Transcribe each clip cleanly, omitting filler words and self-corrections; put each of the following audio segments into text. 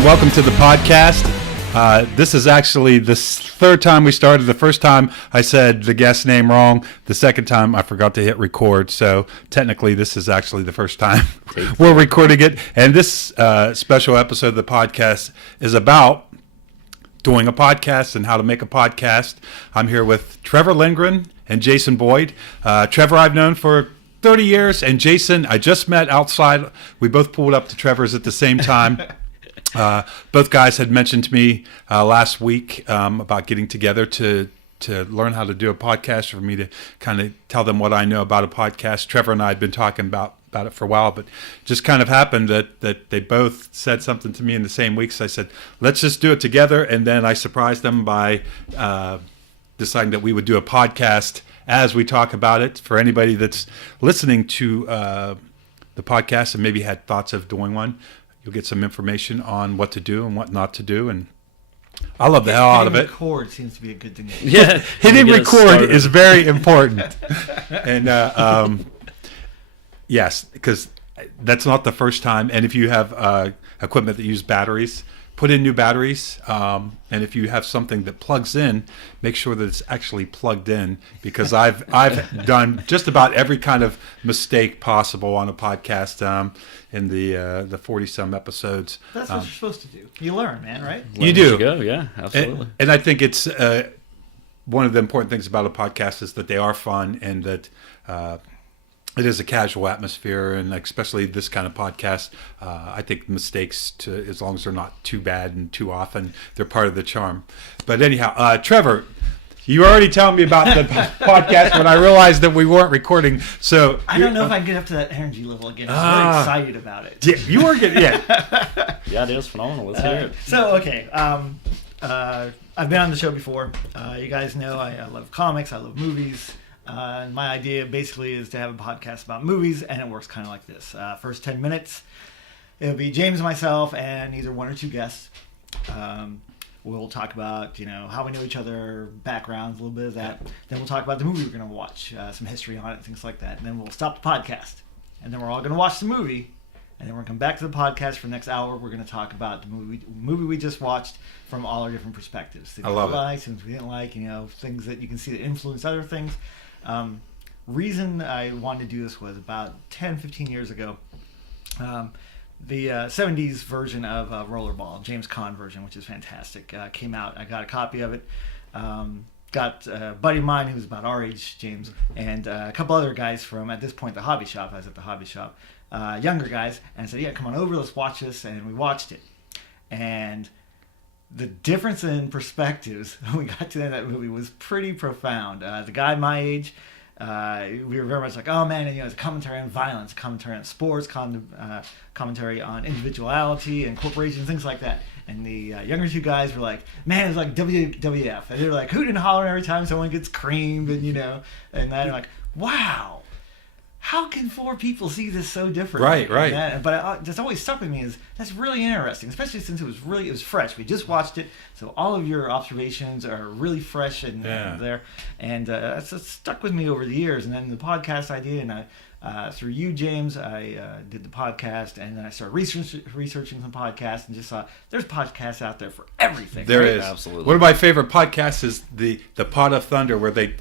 and welcome to the podcast. This is actually the third time we started. The first time I said the guest name wrong. The second time I forgot to hit record. So technically this is actually the first time we're recording it. And this special episode of the podcast is about doing a podcast and how to make a podcast. I'm here with Trevor Lindgren and Jason Boyd. Trevor I've known for 30 years, and Jason I just met outside. We both pulled up to Trevor's at the same time. Both guys had mentioned to me last week about getting together to learn how to do a podcast, for me to kind of tell them what I know about a podcast. Trevor and I had been talking about it for a while, but just kind of happened that they both said something to me in the same week. So I said, let's just do it together. And then I surprised them by deciding that we would do a podcast as we talk about it. For anybody that's listening to the podcast and maybe had thoughts of doing one, you'll get some information on what to do and what not to do. And I love the hell out of it. Hitting record seems to be a good thing. Yeah, hitting record is very important. And yes, because that's not the first time. And if you have equipment that uses batteries, put in new batteries. And if you have something that plugs in, make sure that it's actually plugged in, because I've done just about every kind of mistake possible on a podcast in the 40-some episodes. That's what you're supposed to do. You learn, man, right? You do. Go, yeah, absolutely. And I think it's one of the important things about a podcast is that they are fun, and that it is a casual atmosphere, and especially this kind of podcast, I think mistakes, as long as they're not too bad and too often, they're part of the charm. But anyhow, Trevor, you were already telling me about the podcast when I realized that we weren't recording. So I don't know if I can get up to that energy level again. I'm really excited about it. Yeah, you were getting Yeah, it is phenomenal. Let's hear it. So, okay. I've been on the show before. You guys know I love comics. I love movies. And my idea basically is to have a podcast about movies, and it works kind of like this. First 10 minutes, it'll be James and myself and either one or two guests. We'll talk about, how we know each other, backgrounds, a little bit of that. Then we'll talk about the movie we're going to watch, some history on it, things like that. And then we'll stop the podcast. And then we're all going to watch the movie. And then we're going to come back to the podcast for the next hour. We're going to talk about the movie we just watched from all our different perspectives. Things I love we liked, things we didn't like, things that you can see that influence other things. Reason I wanted to do this was about 10, 15 years ago. The 70s version of Rollerball, James Caan version, which is fantastic, came out. I got a copy of it. Got a buddy of mine who was about our age, James, and a couple other guys from, at this point, the hobby shop. I was at the hobby shop. Younger guys, and I said, yeah, come on over, let's watch this. And we watched it. And the difference in perspectives when we got to that movie was pretty profound. The guy my age, we were very much like, oh man, it's a commentary on violence, commentary on sports, commentary on individuality and corporations, things like that. And the younger two guys were like, man, it's like WWF. And they were like hooting and hollering every time someone gets creamed, and and then like, wow. How can four people see this so differently? Right. But just always stuck with me is that's really interesting, especially since it was fresh. We just watched it, so all of your observations are really fresh and there. And that's stuck with me over the years. And then the podcast idea, and through you, James, I did the podcast, and then I started researching some podcasts, and just saw there's podcasts out there for everything. There right? is. Absolutely. One of my favorite podcasts is the Pod of Thunder, where they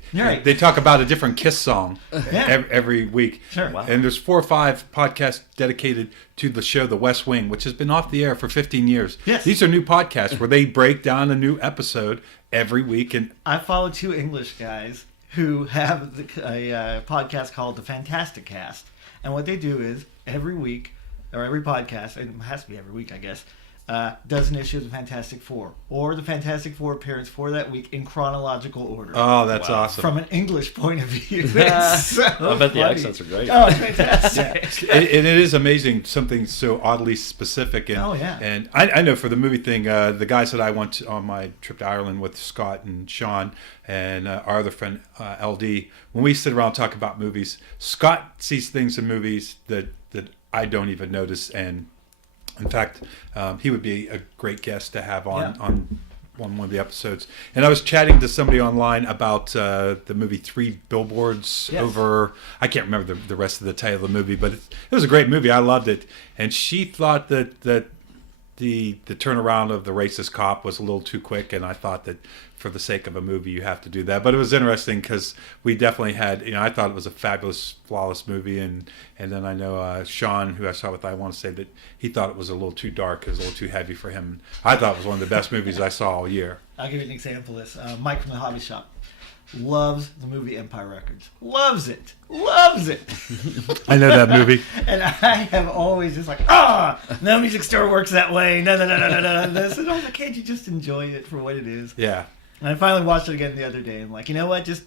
talk about a different Kiss song every week. Sure. Wow. And there's 4 or 5 podcasts dedicated to the show The West Wing, which has been off the air for 15 years. Yes. These are new podcasts where they break down a new episode every week. And I follow 2 English guys who have a podcast called The Fantastic Cast. And what they do is every week, or every podcast, and it has to be every week, I guess, does an issue of the Fantastic Four, or the Fantastic Four appearance for that week in chronological order. oh, that's awesome. From an English point of view. It's so I bet the funny. accents are great. Oh, it's fantastic. It is amazing, something so oddly specific. And, Oh, yeah. And I know for the movie thing, the guys that I went on my trip to Ireland with, Scott and Sean, and our other friend, LD, when we sit around and talk about movies, Scott sees things in movies that I don't even notice. And in fact, he would be a great guest to have on one of the episodes. And I was chatting to somebody online about the movie Three Billboards Over. I can't remember the rest of the title of the movie, but it was a great movie. I loved it. And she thought that the turnaround of the racist cop was a little too quick, and I thought that for the sake of a movie you have to do that. But it was interesting because we definitely had, I thought it was a fabulous, flawless movie, and then I know Sean, who I saw with, I want to say that he thought it was a little too dark, it was a little too heavy for him. I thought it was one of the best movies I saw all year. I'll give you an example of this. Mike from the Hobby Shop loves the movie Empire Records. Loves it. I know that movie. And I have always just like, no music store works that way. No. This and I was like, can't you just enjoy it for what it is? Yeah. And I finally watched it again the other day. And I'm like, you know what? Just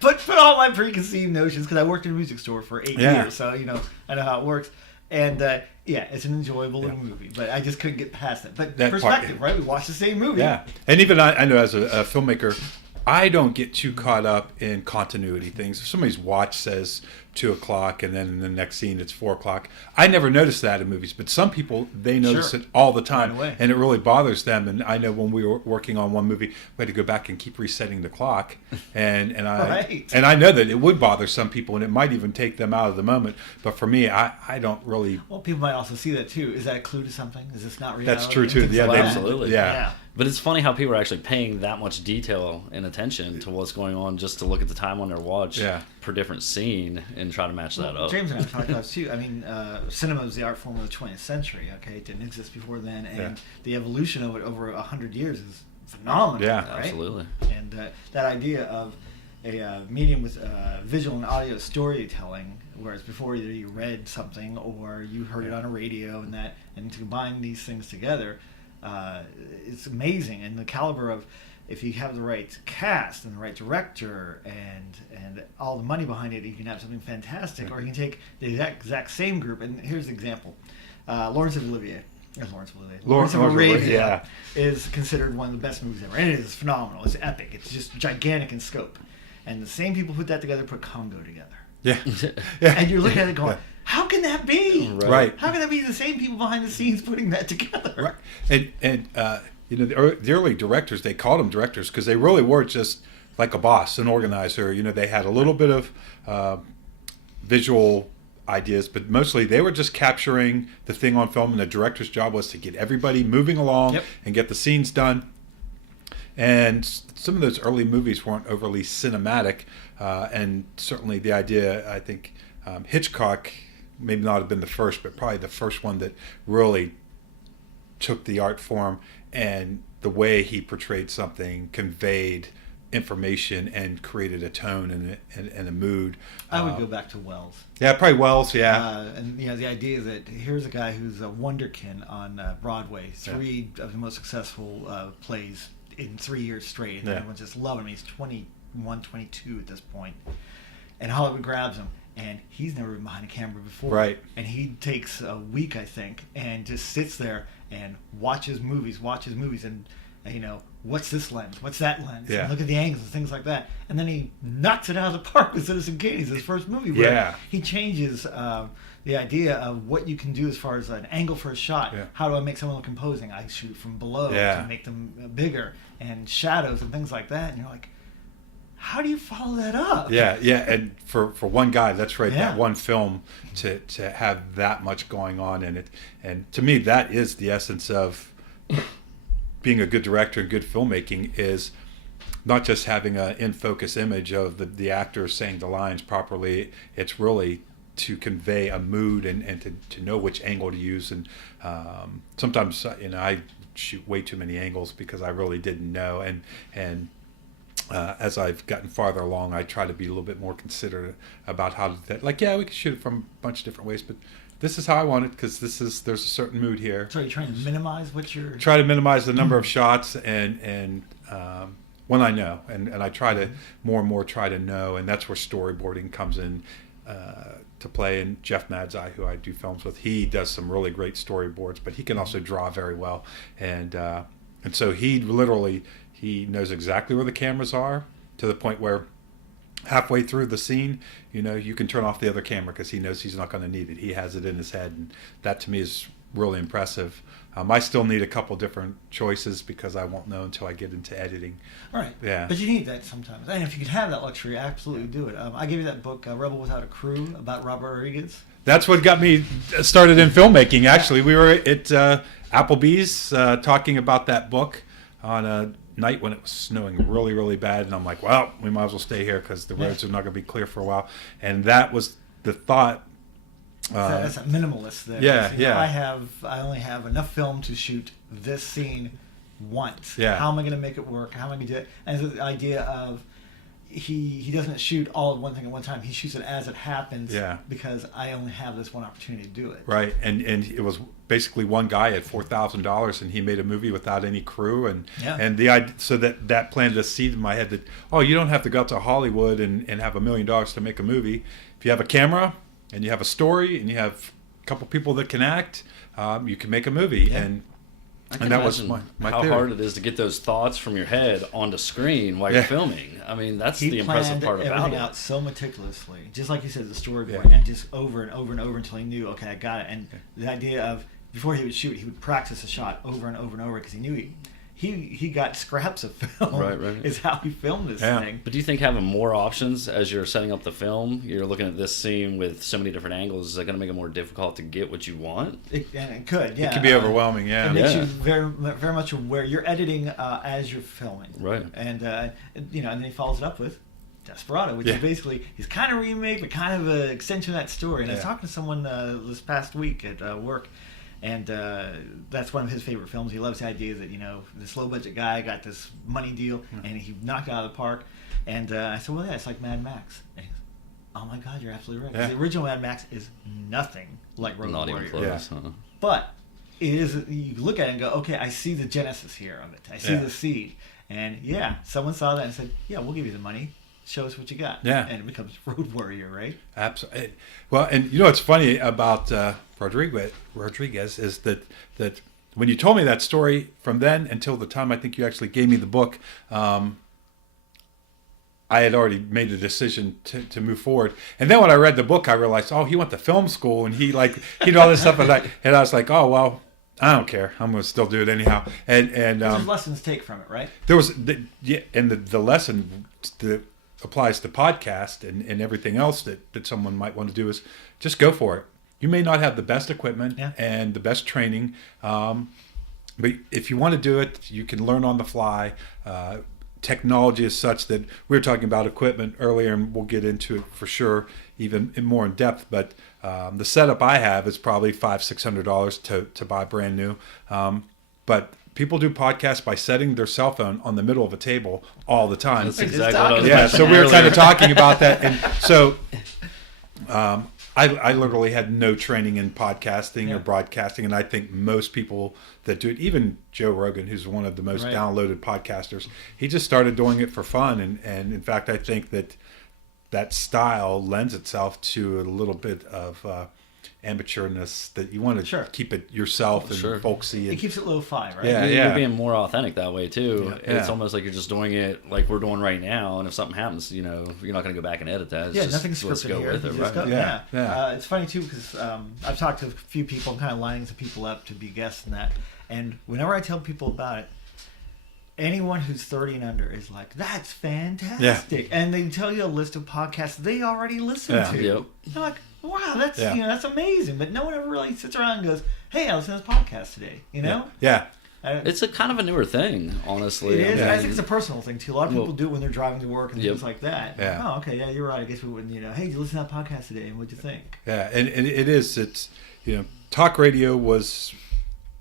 put all my preconceived notions, because I worked in a music store for 8 years, so I know how it works. And it's an enjoyable little movie, but I just couldn't get past it. But that perspective, right? We watched the same movie. Yeah, and even I know as a filmmaker, I don't get too caught up in continuity things. If somebody's watch says 2:00 and then in the next scene it's 4:00, I never notice that in movies. But some people, they notice it all the time, right, and it really bothers them. And I know when we were working on one movie, we had to go back and keep resetting the clock, and I know that it would bother some people, and it might even take them out of the moment. But for me, I don't really. Well, people might also see that too. Is that a clue to something? Is this not reality? That's true too. Yeah, absolutely. Yeah. But it's funny how people are actually paying that much detail and attention to what's going on just to look at the time on their watch per different scene and try to match that up. James and I talked about this too. I mean, cinema is the art form of the 20th century. Okay, it didn't exist before then, and the evolution of it over 100 years is phenomenal. Yeah, right? Absolutely. And that idea of a medium with visual and audio storytelling, whereas before either you read something or you heard it on a radio, and to combine these things together. It's amazing, and the caliber of, if you have the right cast and the right director and all the money behind it, you can have something fantastic. Or you can take the exact same group. And here's an example: Lawrence of Arabia is considered one of the best movies ever, and it is phenomenal. It's epic. It's just gigantic in scope. And the same people put that together put Congo together. Yeah. And you're looking at it going, how can that be? Right. How can that be the same people behind the scenes putting that together? Right. And the early directors, they called them directors because they really were just like a boss, an organizer. They had a little bit of visual ideas, but mostly they were just capturing the thing on film, and the director's job was to get everybody moving along and get the scenes done. And some of those early movies weren't overly cinematic, and certainly the idea, I think, Hitchcock maybe not have been the first, but probably the first one that really took the art form, and the way he portrayed something conveyed information and created a tone and a mood. I would go back to Wells. Yeah, probably Wells. Yeah, and the idea that here's a guy who's a wonderkin on Broadway, three of the most successful plays in 3 years straight, and everyone's just loving him. He's 21, 22 at this point, and Hollywood grabs him. And he's never been behind a camera before. Right. And he takes a week, I think, and just sits there and watches movies, and what's this lens? What's that lens? Yeah. And look at the angles and things like that. And then he knocks it out of the park with Citizen Kane. It's his first movie. Where he changes the idea of what you can do as far as an angle for a shot. Yeah. How do I make someone look imposing? I shoot from below to make them bigger, and shadows and things like that. And you're like, how do you follow that up? Yeah, and for one guy, that's right. That one film to have that much going on in it, and to me, that is the essence of being a good director and good filmmaking, is not just having an in focus image of the actor saying the lines properly. It's really to convey a mood and to know which angle to use. And sometimes I shoot way too many angles because I really didn't know, and as I've gotten farther along, I try to be a little bit more considerate about how to do that. Like, we could shoot it from a bunch of different ways, but this is how I want it because there's a certain mood here. So you're trying to minimize what you're... Try to minimize the number of shots and when I know. And I try to more and more try to know, and that's where storyboarding comes in to play. And Jeff Madzai, who I do films with, he does some really great storyboards, but he can also draw very well. And so he knows exactly where the cameras are, to the point where halfway through the scene, you can turn off the other camera because he knows he's not going to need it. He has it in his head, and that to me is really impressive. I still need a couple different choices because I won't know until I get into editing. Right. Yeah. But you need that sometimes. And if you could have that luxury, absolutely do it. I gave you that book, Rebel Without a Crew, about Robert Rodriguez. That's what got me started in filmmaking. Actually, we were at Applebee's talking about that book on a night when it was snowing really, really bad. And I'm like, well, we might as well stay here because the roads are not going to be clear for a while. And that was the thought. That's a minimalist there. Yeah. I only have enough film to shoot this scene once. Yeah. How am I going to make it work? How am I going to do it? And the idea of he doesn't shoot all of one thing at one time. He shoots it as it happens. Yeah. Because I only have this one opportunity to do it. Right. And it was basically one guy at $4,000 and he made a movie without any crew. And the idea, so that planted a seed in my head that, you don't have to go out to Hollywood and have $1 million to make a movie. If you have a camera and you have a story and you have a couple people that can act, you can make a movie. Yeah. And that was my how theory. hard it is to get those thoughts from your head onto screen while you're filming. I mean, that's the impressive part about it. He planned everything out so meticulously. Just like you said, the storyboard, and just over and over and over until he knew, okay, I got it. And the idea of, before he would shoot, he would practice a shot over and over and over because he knew he got scraps of film. Right. Is how he filmed this thing. But do you think having more options as you're setting up the film, you're looking at this scene with so many different angles, is that going to make it more difficult to get what you want? It could, yeah. It could be overwhelming, yeah. It makes you very, very much aware. You're editing as you're filming. Right. And, and then he follows it up with Desperado, which is basically, he's kind of a remake, but kind of an extension of that story. And I was talking to someone this past week at work, and that's one of his favorite films. He loves the idea that, this low-budget guy got this money deal, and he knocked it out of the park. And I said, well, yeah, it's like Mad Max. And he goes, oh, my God, you're absolutely right. 'Cause the original Mad Max is nothing like Road Warrior. Not even close, huh? But it is, you look at it and go, okay, I see the genesis here of it. I see the seed. And, someone saw that and said, yeah, we'll give you the money. Show us what you got. Yeah. And it becomes Road Warrior, right? Absolutely. Well, and what's funny about Rodriguez is that when you told me that story, from then until the time I think you actually gave me the book, I had already made the decision to move forward. And then when I read the book, I realized, he went to film school and he did all this stuff. And I was like, oh, well, I don't care. I'm going to still do it anyhow. And there's lessons to take from it, right? There was, the lesson that applies to podcast and everything else that someone might want to do is just go for it. You may not have the best equipment and the best training, but if you want to do it, you can learn on the fly. Technology is such that we were talking about equipment earlier, and we'll get into it for sure, even more in depth. But the setup I have is probably $500-$600 to buy brand new. But people do podcasts by setting their cell phone on the middle of a table all the time. That's exactly what I was mentioning. So we were kind of talking about that, and so. I literally had no training in podcasting or broadcasting, and I think most people that do it, even Joe Rogan, who's one of the most downloaded podcasters, he just started doing it for fun. And in fact, I think that style lends itself to a little bit of amateurness, that you want to keep it yourself and folksy. And, it keeps it lo-fi, right? You're being more authentic that way too. It's almost like you're just doing it like we're doing right now, and if something happens, you're not going to go back and edit that. It's nothing's let's scripted go here. with it, right? It's funny too because I've talked to a few people. I'm kind of lining some people up to be guests in that, and whenever I tell people about it, anyone who's 30 and under is like, that's fantastic. And they tell you a list of podcasts they already listen to. Yep. They're like, wow, that's that's amazing. But no one ever really sits around and goes, hey, I listened to this podcast today. Yeah. It's a kind of a newer thing, honestly. It is. I think it's a personal thing too. A lot of people do it when they're driving to work and things like that. Yeah. Oh, okay, you're right. I guess we wouldn't. Hey, did you listen to that podcast today? And what'd you think? Yeah, and it is. It's talk radio was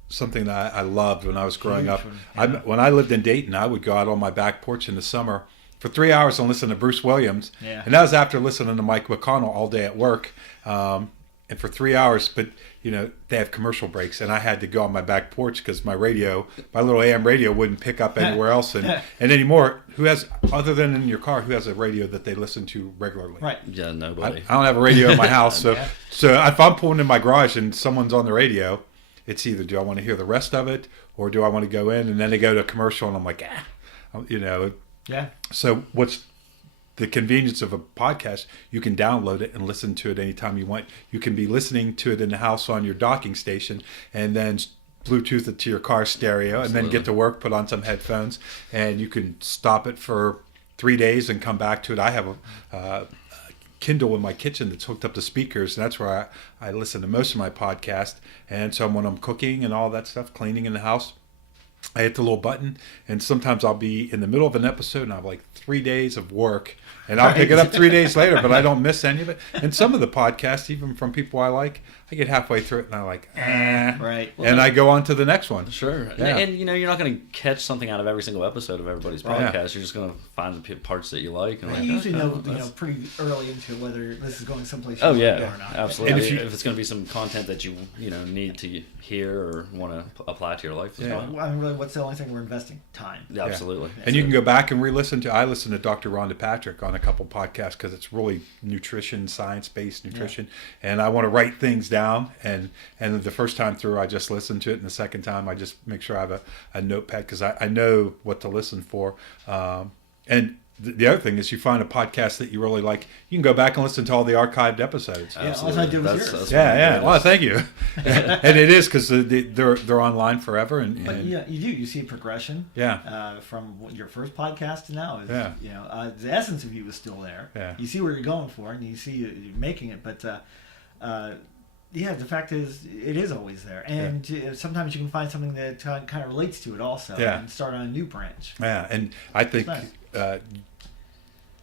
something that I loved when I was growing up. When I lived in Dayton, I would go out on my back porch in the summer for 3 hours and listen to Bruce Williams. Yeah. And that was after listening to Mike McConnell all day at work. And for 3 hours, but they have commercial breaks, and I had to go on my back porch because my little AM radio wouldn't pick up anywhere else. And anymore, who has, other than in your car, who has a radio that they listen to regularly? Right. Yeah, nobody. I don't have a radio in my house. So if I'm pulling in my garage and someone's on the radio, it's either do I want to hear the rest of it or do I want to go in, and then they go to a commercial and I'm like, Yeah. So what's the convenience of a podcast? You can download it and listen to it anytime you want. You can be listening to it in the house on your docking station and then Bluetooth it to your car stereo and then get to work, put on some headphones, and you can stop it for 3 days and come back to it. I have Kindle in my kitchen that's hooked up to speakers, and that's where I listen to most of my podcast. And so when I'm cooking and all that stuff, cleaning in the house, I hit the little button, and sometimes I'll be in the middle of an episode and I have like 3 days of work, and I'll pick it up 3 days later, but I don't miss any of it. And some of the podcasts, even from people I like, I get halfway through it and I'm like, right. And I go on to the next one. Sure. Yeah. And you're not going to catch something out of every single episode of everybody's podcast. Yeah. You're just going to find the parts that you like. And You usually know pretty early into whether this is going someplace you Oh want to yeah, go or not. absolutely. And if it's going to be some content that you need to hear or want to apply to your life as well. I mean, really, what's the only thing we're investing? Time. Yeah, absolutely. And you can go back and re-listen to. I listen to Dr. Rhonda Patrick on a couple podcasts because it's really nutrition, science-based nutrition, and I want to write things down. And the first time through, I just listen to it, and the second time, I just make sure I have a notepad because I know what to listen for. And the other thing is, you find a podcast that you really like, you can go back and listen to all the archived episodes. Yeah, all I did was yours. That's Yeah. Well, thank you. And it is because they're online forever. But yeah, you do. You see progression. Yeah. From your first podcast to now. Yeah. The essence of you is still there. Yeah. You see where you're going for, and you see you're making it. But the fact is, it is always there. And sometimes you can find something that kind of relates to it also. Yeah. And start on a new branch. Yeah, and I think, Nice.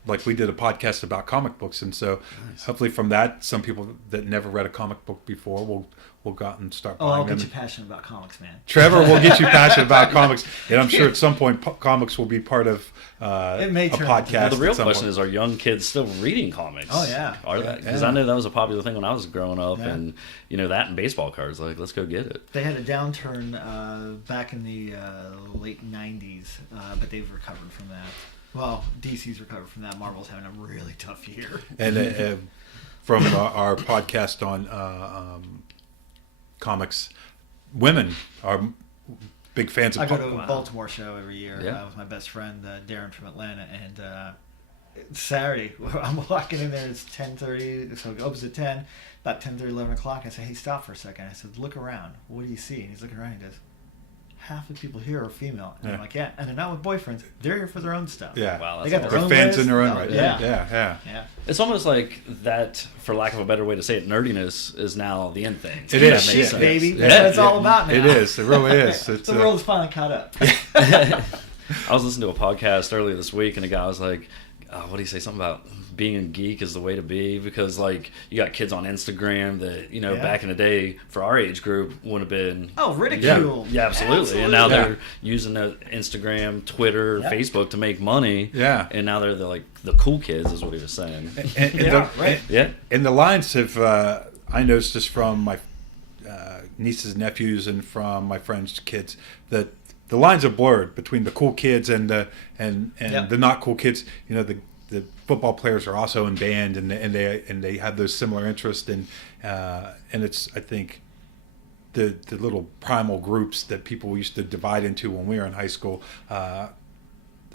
like we did a podcast about comic books, and so hopefully from that, some people that never read a comic book before will go out and start buying I'll them. get you passionate about comics, man. Trevor will get you passionate about comics, and I'm sure at some point comics will be part of It may a turn podcast. Well, the real at some question point. is, are young kids still reading comics? Oh, yeah. Are they? Because Yeah. I know that was a popular thing when I was growing up, Yeah. and that and baseball cards. Like, let's go get it. They had a downturn back in the late 90s, but they've recovered from that. Well, DC's recovered from that. Marvel's having a really tough year. And from our podcast on comics, women are big fans of I go to a Wow. Baltimore show every year Yeah. with my best friend Darren from Atlanta, and it's Saturday. I'm walking in there. It's 10:30, so it opens at 10. About 10:30, 11 o'clock. I say, "Hey, stop for a second." I said, "Look around. What do you see?" And he's looking around. He goes, "Half the people here are female." And I'm like, "Yeah," and they're not with boyfriends. They're here for their own stuff. Yeah. Wow, They that's got They're their own fans list. in their own Oh, right. yeah. Yeah. It's almost like that, for lack of a better way to say it, nerdiness is now the end thing. It That is, makes Shit, sense. baby. Yeah. That's what it's all about now. It is. It really is. It's, The world is finally caught up. I was listening to a podcast earlier this week, and a guy was like, what do you say? Something about being a geek is the way to be, because like you got kids on Instagram that back in the day for our age group would have been Ridicule. yeah, absolutely. And now they're using the Instagram, Twitter, Facebook to make money. Yeah. And now they're like the cool kids, is what he was saying. And and the lines have I noticed this from my nieces and nephews and from my friends' kids, that the lines are blurred between the cool kids and the not cool kids. The football players are also in band, and they have those similar interests, and it's, I think, the little primal groups that people used to divide into when we were in high school.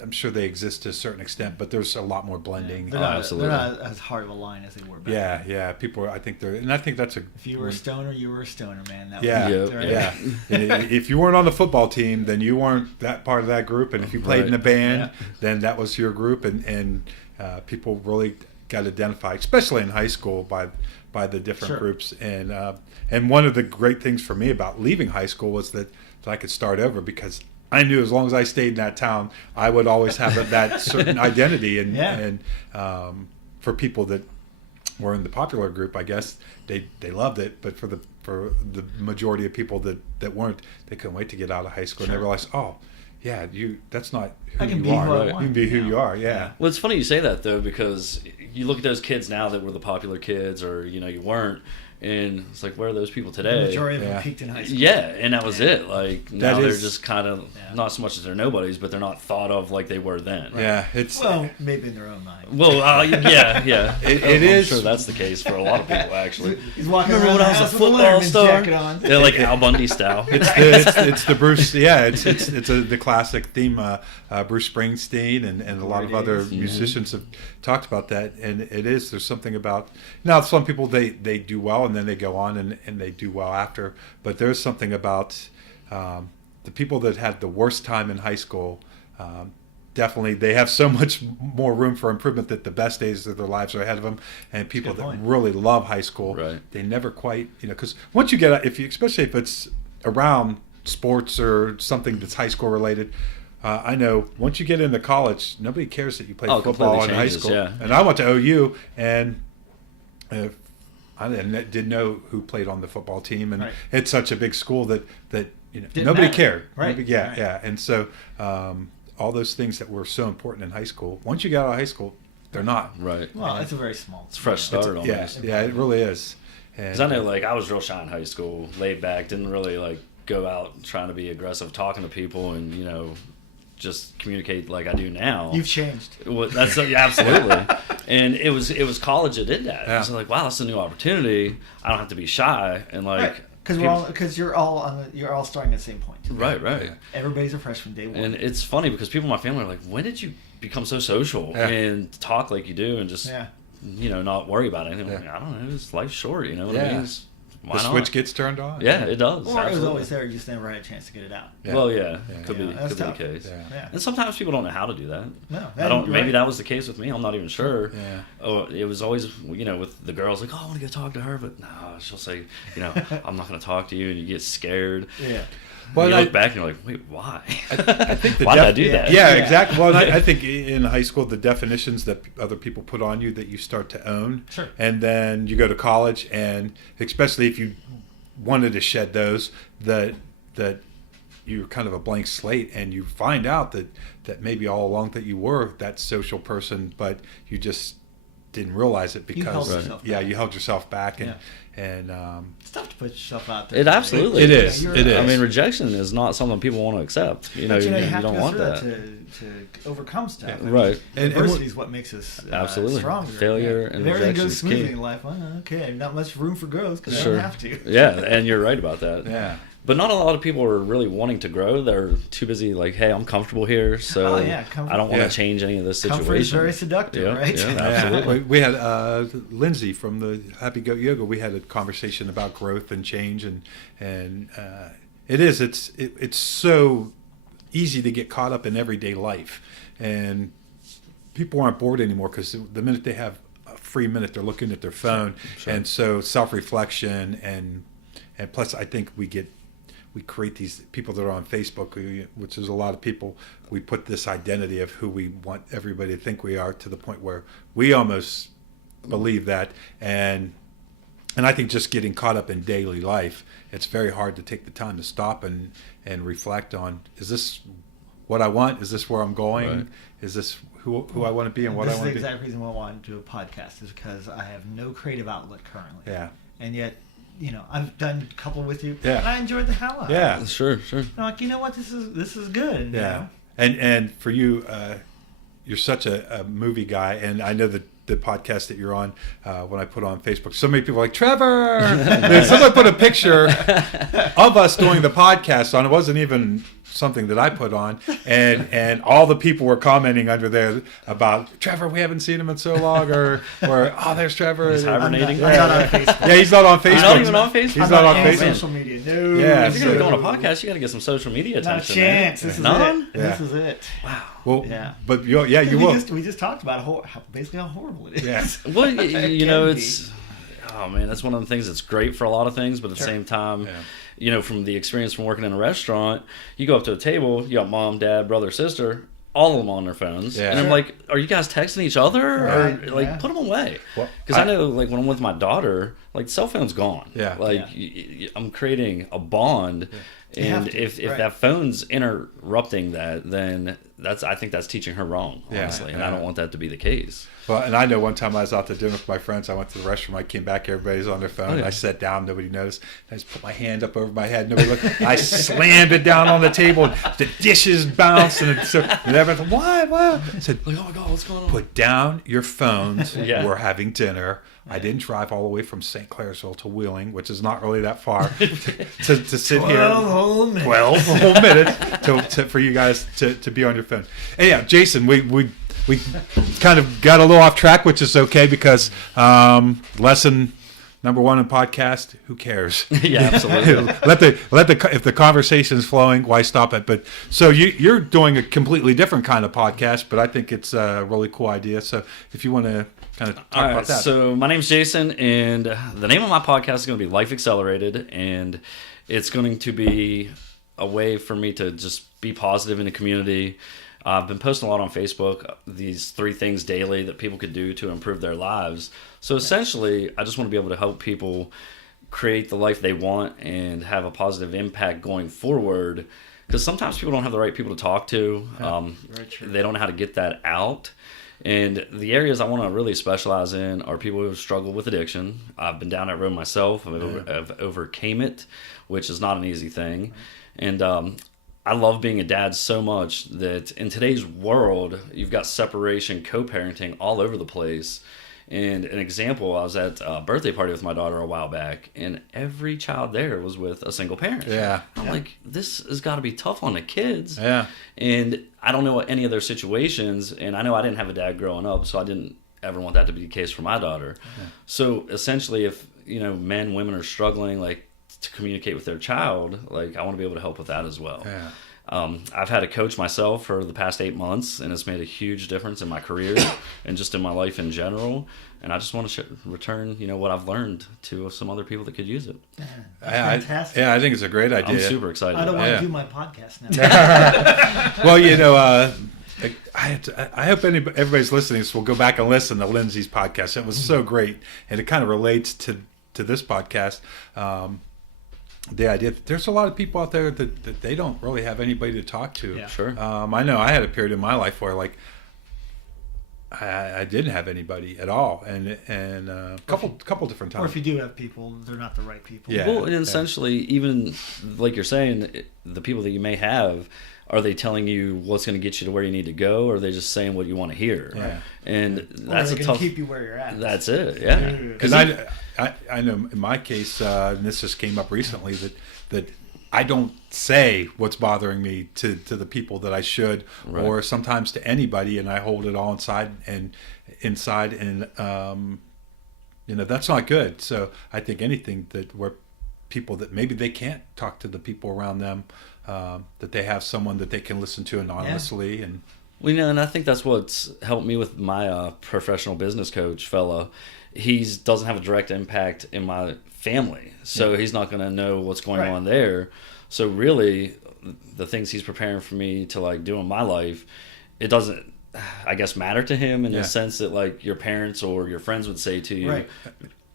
I'm sure they exist to a certain extent, but there's a lot more blending. They're not as hard of a line as they were back then. Yeah. People, I think that's a. If you were a stoner, you were a stoner, man. That Yeah, was it, right? yeah. And if you weren't on the football team, then you weren't that part of that group. And if you played in a band, then that was your group. And people really got identified, especially in high school, by the different groups. And one of the great things for me about leaving high school was that I could start over, because I knew as long as I stayed in that town, I would always have that certain identity. And for people that were in the popular group, I guess they loved it. But for the majority of people that weren't, they couldn't wait to get out of high school. And they realized, oh, yeah, that's not who you are. You can be who you are. Yeah. Well, it's funny you say that, though, because you look at those kids now that were the popular kids, or you weren't. And it's like, where are those people today? The majority of them peaked in high school. Yeah, and that was it. Like, now they're just kind of, not so much as they're nobodies, but they're not thought of like they were then. Right. Yeah, well, maybe in their own mind. Well, yeah. It I'm is. sure that's the case for a lot of people, actually. He's walking Remember around when I the was a house with a football Letterman's star? jacket on. They're like Al Bundy style. It's the Bruce. Yeah, it's the classic theme. Bruce Springsteen and a lot of other musicians have talked about that, and it is. There's something about, now some people they do well and then they go on and they do well after, but there's something about the people that had the worst time in high school. definitely they have so much more room for improvement that the best days of their lives are ahead of them. And people that really love high school, they never quite, because once you get, especially if it's around sports or something that's high school related. I know once you get into college, nobody cares that you played football in high school. Yeah. And I went to OU, and I didn't know who played on the football team, and it's such a big school that nobody cared. Right. Yeah. And so all those things that were so important in high school, once you got out of high school, they're not. Right. Well, it's a very small. It's a fresh start almost. Yeah, it really is. Because I know, I was real shy in high school, laid back, didn't really go out trying to be aggressive, talking to people, and just communicate like I do now. You've changed. Well, that's absolutely. And it was college that did that. Yeah. So wow, that's a new opportunity. I don't have to be shy and because you're all starting at the same point. Right. Yeah. Everybody's a freshman day one. And it's funny because people in my family are like, when did you become so social and talk like you do and just not worry about anything? Yeah. Like, I don't know, life's short, you know what I mean? Why the not? switch gets turned on. Yeah, it does. Or it was always there, you just never had a chance to get it out. Yeah. Well, could be the case. Yeah. And sometimes people don't know how to do that. No, maybe that was the case with me. I'm not even sure. Yeah. Oh, it was always with the girls like, oh, I want to go talk to her, but no, she'll say, I'm not going to talk to you, and you get scared. Yeah. Well, you look back and you're like, wait, why? I think why did I do that? Yeah, exactly. Well, I think in high school, the definitions that other people put on you that you start to own. Sure. And then you go to college, and especially if you wanted to shed those, that you're kind of a blank slate, and you find out that maybe all along that you were that social person, but you just didn't realize it because you held yourself back, and it's tough to put yourself out there. It absolutely it is. It is. I mean, rejection is not something people want to accept. You have don't to want go that through to overcome stuff. Right. Adversity is what makes us absolutely stronger. Failure and if everything rejection goes is smoothly key. in life, not much room for growth because I Sure. don't have to. Yeah, and you're right about that. Yeah. But not a lot of people are really wanting to grow. They're too busy hey, I'm comfortable here, so I don't want to change any of this situation. Comfort is very seductive, right? Yeah, absolutely. We had Lindsay from the Happy Goat Yoga. We had a conversation about growth and change, and it's so easy to get caught up in everyday life, and people aren't bored anymore because the minute they have a free minute, they're looking at their phone, and so self-reflection and plus, I think we create these people that are on Facebook, which is a lot of people. We put this identity of who we want everybody to think we are to the point where we almost believe that. And I think just getting caught up in daily life, it's very hard to take the time to stop and reflect on, is this what I want? Is this where I'm going? Right. Is this who I want to be and what I want to be? This is the exact reason why I wanted to do a podcast, is because I have no creative outlet currently. Yeah. And yet, I've done a couple with you, and I enjoyed the hell out of it. Yeah, sure. I'm like, you know what, this is good. Yeah, and for you, you're such a movie guy, and I know that the podcast that you're on, when I put on Facebook, so many people are like, Trevor! And somebody put a picture of us doing the podcast on. It wasn't even something that I put on, and all the people were commenting under there about, Trevor, we haven't seen him in so long, or oh, there's Trevor. He's hibernating. I'm not on Facebook. Yeah, he's not on Facebook. He's not even on Facebook? He's not on Facebook. Social media. No. Yeah, if you're going to go on a podcast, you got to get some social media attention. Not a chance. This is it. Yeah. This is it. Wow. Well, but you will. We just talked about basically how horrible it is. Yeah. Well, it's. Oh man, that's one of the things that's great for a lot of things, but at the same time, from the experience from working in a restaurant, you go up to a table, you got mom, dad, brother, sister, all of them on their phones, and I'm like, are you guys texting each other, or put them away? Because I know, when I'm with my daughter, cell phone's gone. Yeah. I'm creating a bond. Yeah. And if that phone's interrupting that, then I think that's teaching her wrong, honestly, and I don't want that to be the case. Well, and I know one time I was out to dinner with my friends. I went to the restroom. I came back. Everybody's on their phone. I sat down. Nobody noticed. I just put my hand up over my head. Nobody looked. I slammed it down on the table. And the dishes bounced. And everyone said, what? I said, oh my God, what's going on? Put down your phones. We're having dinner. I didn't drive all the way from St. Clairsville to Wheeling, which is not really that far, to sit 12 here. whole minutes. 12 whole minutes for you guys to be on your phone. And yeah, Jason, we kind of got a little off track, which is okay because lesson number one in podcast, who cares? Yeah, absolutely. If the conversation is flowing, why stop it? But so you're doing a completely different kind of podcast, but I think it's a really cool idea. So if you want to kind of talk about that. So my name's Jason, and the name of my podcast is going to be Life Accelerated, and it's going to be a way for me to just be positive in the community. I've been posting a lot on Facebook, these 3 things daily that people could do to improve their lives. So essentially, I just want to be able to help people create the life they want and have a positive impact going forward. Because sometimes people don't have the right people to talk to. They don't know how to get that out. And the areas I want to really specialize in are people who have struggled with addiction. I've been down that road myself. I've overcame it, which is not an easy thing. And I love being a dad so much that in today's world, you've got separation, co-parenting all over the place. And an example, I was at a birthday party with my daughter a while back, and every child there was with a single parent. Yeah. I'm like, this has got to be tough on the kids. Yeah. And I don't know any of their situations, and I know I didn't have a dad growing up, so I didn't ever want that to be the case for my daughter. Yeah. So essentially, if men, women are struggling, like, to communicate with their child, like, I want to be able to help with that as well. Yeah. I've had a coach myself for the past 8 months, and it's made a huge difference in my career and just in my life in general. And I just want to return, what I've learned to some other people that could use it. Fantastic. I think it's a great idea. I'm super excited. I don't want to do my podcast now. Well, I hope everybody's listening. So we'll go back and listen to Lindsay's podcast. It was so great, and it kind of relates to this podcast. The idea that there's a lot of people out there that they don't really have anybody to talk to. Yeah, sure. I know I had a period in my life where I didn't have anybody at all, and a couple different times. Or if you do have people, they're not the right people. Yeah. Well, and essentially, even like you're saying, the people that you may have, are they telling you what's going to get you to where you need to go, or are they just saying what you want to hear? Yeah. And that's a tough. Keep you where you're at. That's it. Yeah. Because I know in my case, and this just came up recently, that I don't say what's bothering me to the people that I should, right. or sometimes to anybody, and I hold it all inside, and that's not good. So I think anything where people that maybe they can't talk to the people around them, that they have someone that they can listen to anonymously. Yeah. And well, and I think that's what's helped me with my professional business coach fella. He doesn't have a direct impact in my family, so he's not going to know what's going on there. So really, the things he's preparing for me to do in my life, it doesn't, I guess, matter to him in the sense that your parents or your friends would say to you. Right.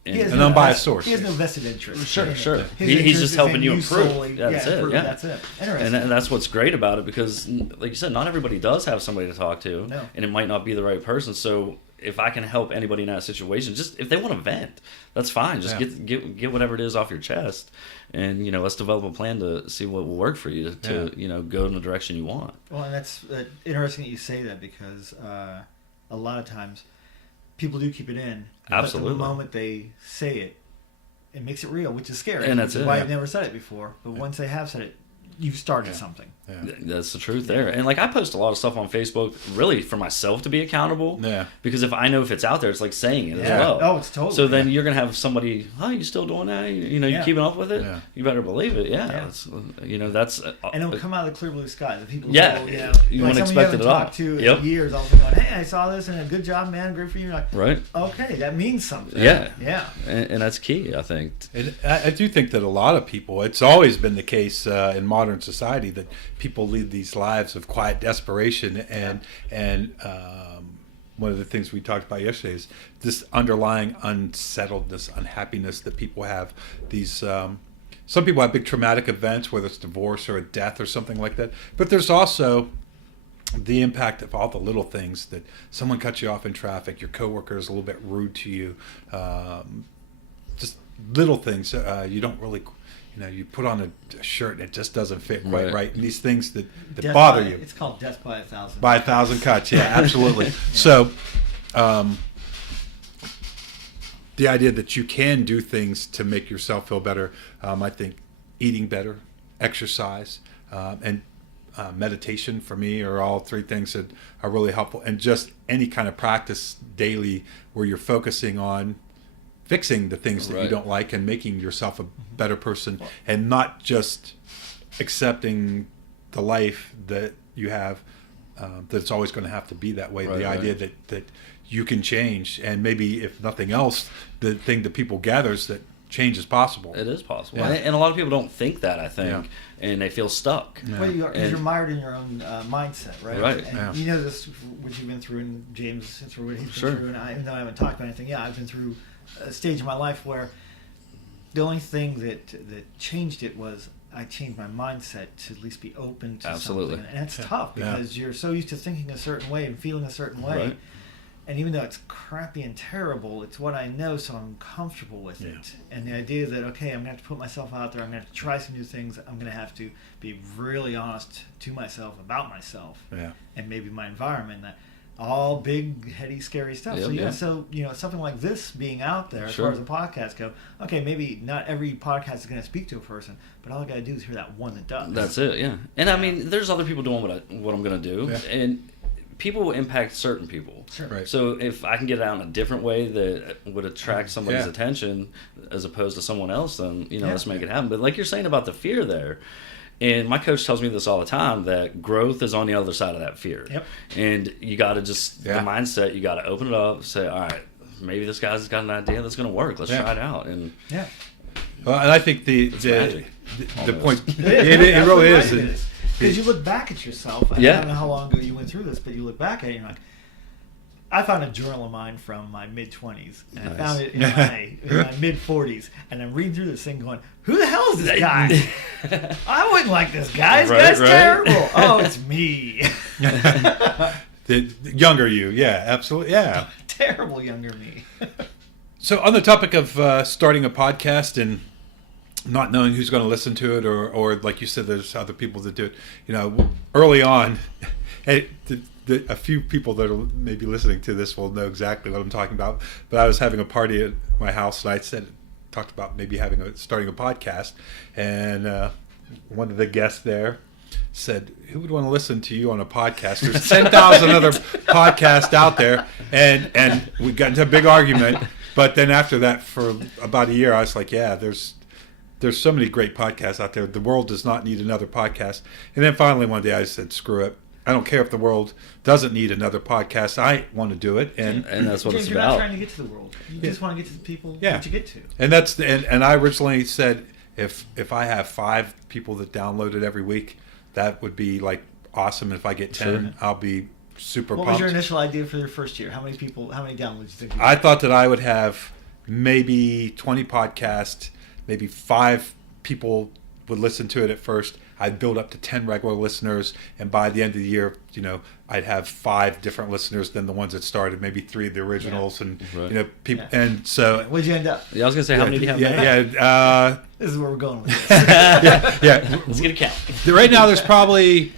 An unbiased source. He has no vested interest. Sure. He's just helping you improve. Solely, that's it. Yeah. That's it. Interesting. And that's what's great about it, because, like you said, not everybody does have somebody to talk to, and it might not be the right person. So if I can help anybody in that situation, just if they want to vent, that's fine. Just get whatever it is off your chest, and let's develop a plan to see what will work for you to go in the direction you want. Well, and that's interesting that you say that, because a lot of times people do keep it in. Absolutely. But the moment they say it, it makes it real, which is scary. And that's why I've never said it before. But once they have said it, you've started something. Yeah. That's the truth there. And I post a lot of stuff on Facebook really for myself to be accountable. Yeah. Because if I know if it's out there, it's like saying it as well. Oh, it's totally. So then you're going to have somebody, you still doing that? You keeping up with it? Yeah. You better believe it. Yeah. It's, that's... and it'll come out of the clear blue sky. The people you wouldn't expect it at all. Talked to in years, all of a sudden, hey, I saw this and good job, man, great for you. You're like, right. Okay, that means something. Yeah. Yeah. And that's key, I think. I do think that a lot of people, it's always been the case in modern society that people lead these lives of quiet desperation, and one of the things we talked about yesterday is this underlying unsettledness, unhappiness that people have. These some people have big traumatic events, whether it's divorce or a death or something like that, but there's also the impact of all the little things, that someone cuts you off in traffic, your coworker is a little bit rude to you, just little things. You don't really, you put on a shirt and it just doesn't fit quite right. And these things that bother you. It's called death by 1,000. By 1,000 cuts, yeah, absolutely. Yeah. So, the idea that you can do things to make yourself feel better, I think eating better, exercise, and meditation for me are all 3 things that are really helpful. And just any kind of practice daily where you're focusing on fixing the things that you Right. don't like and making yourself a better person, and not just accepting the life that you have, that it's always going to have to be that way. Right, The idea that you can change, and maybe if nothing else, the thing that people gather is that change is possible. It is possible, Yeah. and a lot of people don't think that. I think, and they feel stuck. Yeah. Well, you're And- mired in your own mindset, right? Right. And Yeah. you know this, which you've been through, and James been through what he's been Sure. through, and even though I haven't talked about anything, yeah, I've been through a stage in my life where the only thing that changed it was I changed my mindset to at least be open to Absolutely. something. And it's Yeah. tough Yeah. because you're so used to thinking a certain way and feeling a certain way. Right. And even though it's crappy and terrible, it's what I know, so I'm comfortable with Yeah. it. And the idea that, okay, I'm going to have to put myself out there, I'm going to have to try some new things, I'm going to have to be really honest to myself about myself Yeah. and maybe my environment. That all big, heady, scary stuff. Yep, So, yeah, yeah. so, something like this being out there, as Sure. far as the podcast go, okay, maybe not every podcast is going to speak to a person, but all I got to do is hear that one that does. That's it, yeah. And I mean, there's other people doing what I'm going to do, Yeah. and people will impact certain people. Sure. Right. So if I can get it out in a different way that would attract somebody's Yeah. attention as opposed to someone else, then Yeah. let's make it happen. But like you're saying about the fear there, and my coach tells me this all the time, that growth is on the other side of that fear. Yep. And you got to just Yeah. the mindset. You got to open it up. Say, all right, maybe this guy's got an idea that's going to work. Let's Yeah. try it out. And Yeah. Well, and I think magic, the point It it really is. Because you look back at yourself. I Yeah. don't know how long ago you went through this, but you look back at it and you're like, I found a journal of mine from my mid-20s, and I Nice. found it in my mid-40s, and I'm reading through this thing going, who the hell is this guy? I wouldn't like this guy. This Right, guy's right. terrible. Oh, it's me. The younger you, yeah, absolutely, yeah. Terrible younger me. So on the topic of starting a podcast and not knowing who's going to listen to it, or like you said, there's other people that do it. Early on, a few people that are maybe listening to this will know exactly what I'm talking about. But I was having a party at my house, and I talked about maybe starting a podcast, and one of the guests there said, "Who would want to listen to you on a podcast? There's 10,000 other podcasts out there," and we got into a big argument. But then after that, for about a year, I was like, "Yeah, there's so many great podcasts out there. The world does not need another podcast." And then finally one day I said, "Screw it. I don't care if the world doesn't need another podcast. I want to do it." And that's what James, it's you're not about. trying to get to the world. You just want to get to the people Yeah. that you get to. And that's and I originally said if I have 5 people that download it every week, that would be like awesome. If I get 10, Sure. I'll be super What pumped. was your initial idea for your first year? How many downloads do you think you I thought that I would have maybe 20 podcasts, maybe 5 people would listen to it at first. I'd build up to 10 regular listeners, and by the end of the year, I'd have 5 different listeners than the ones that started, maybe 3 of the originals, and Right. people. Yeah. And so, Where'd you end up? Yeah, I was gonna say, how many do you have now? yeah. This is where we're going with this. Yeah. Let's get a count. Right now, there's probably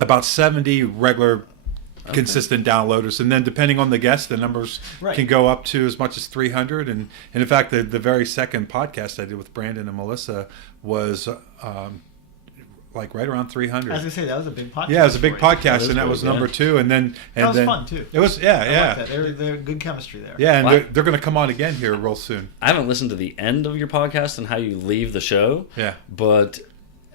about 70 regular, consistent downloaders, and then depending on the guest, the numbers Right. can go up to as much as 300. And in fact, the very second podcast I did with Brandon and Melissa was like right around 300. I was gonna say that was a big podcast. Yeah, it was a big for you. podcast, is and that big, was yeah. number 2. And then That was fun too. It was I like yeah. that. They're good chemistry there. Yeah, and Wow. they're going to come on again here real soon. I haven't listened to the end of your podcast and how you leave the show. Yeah. But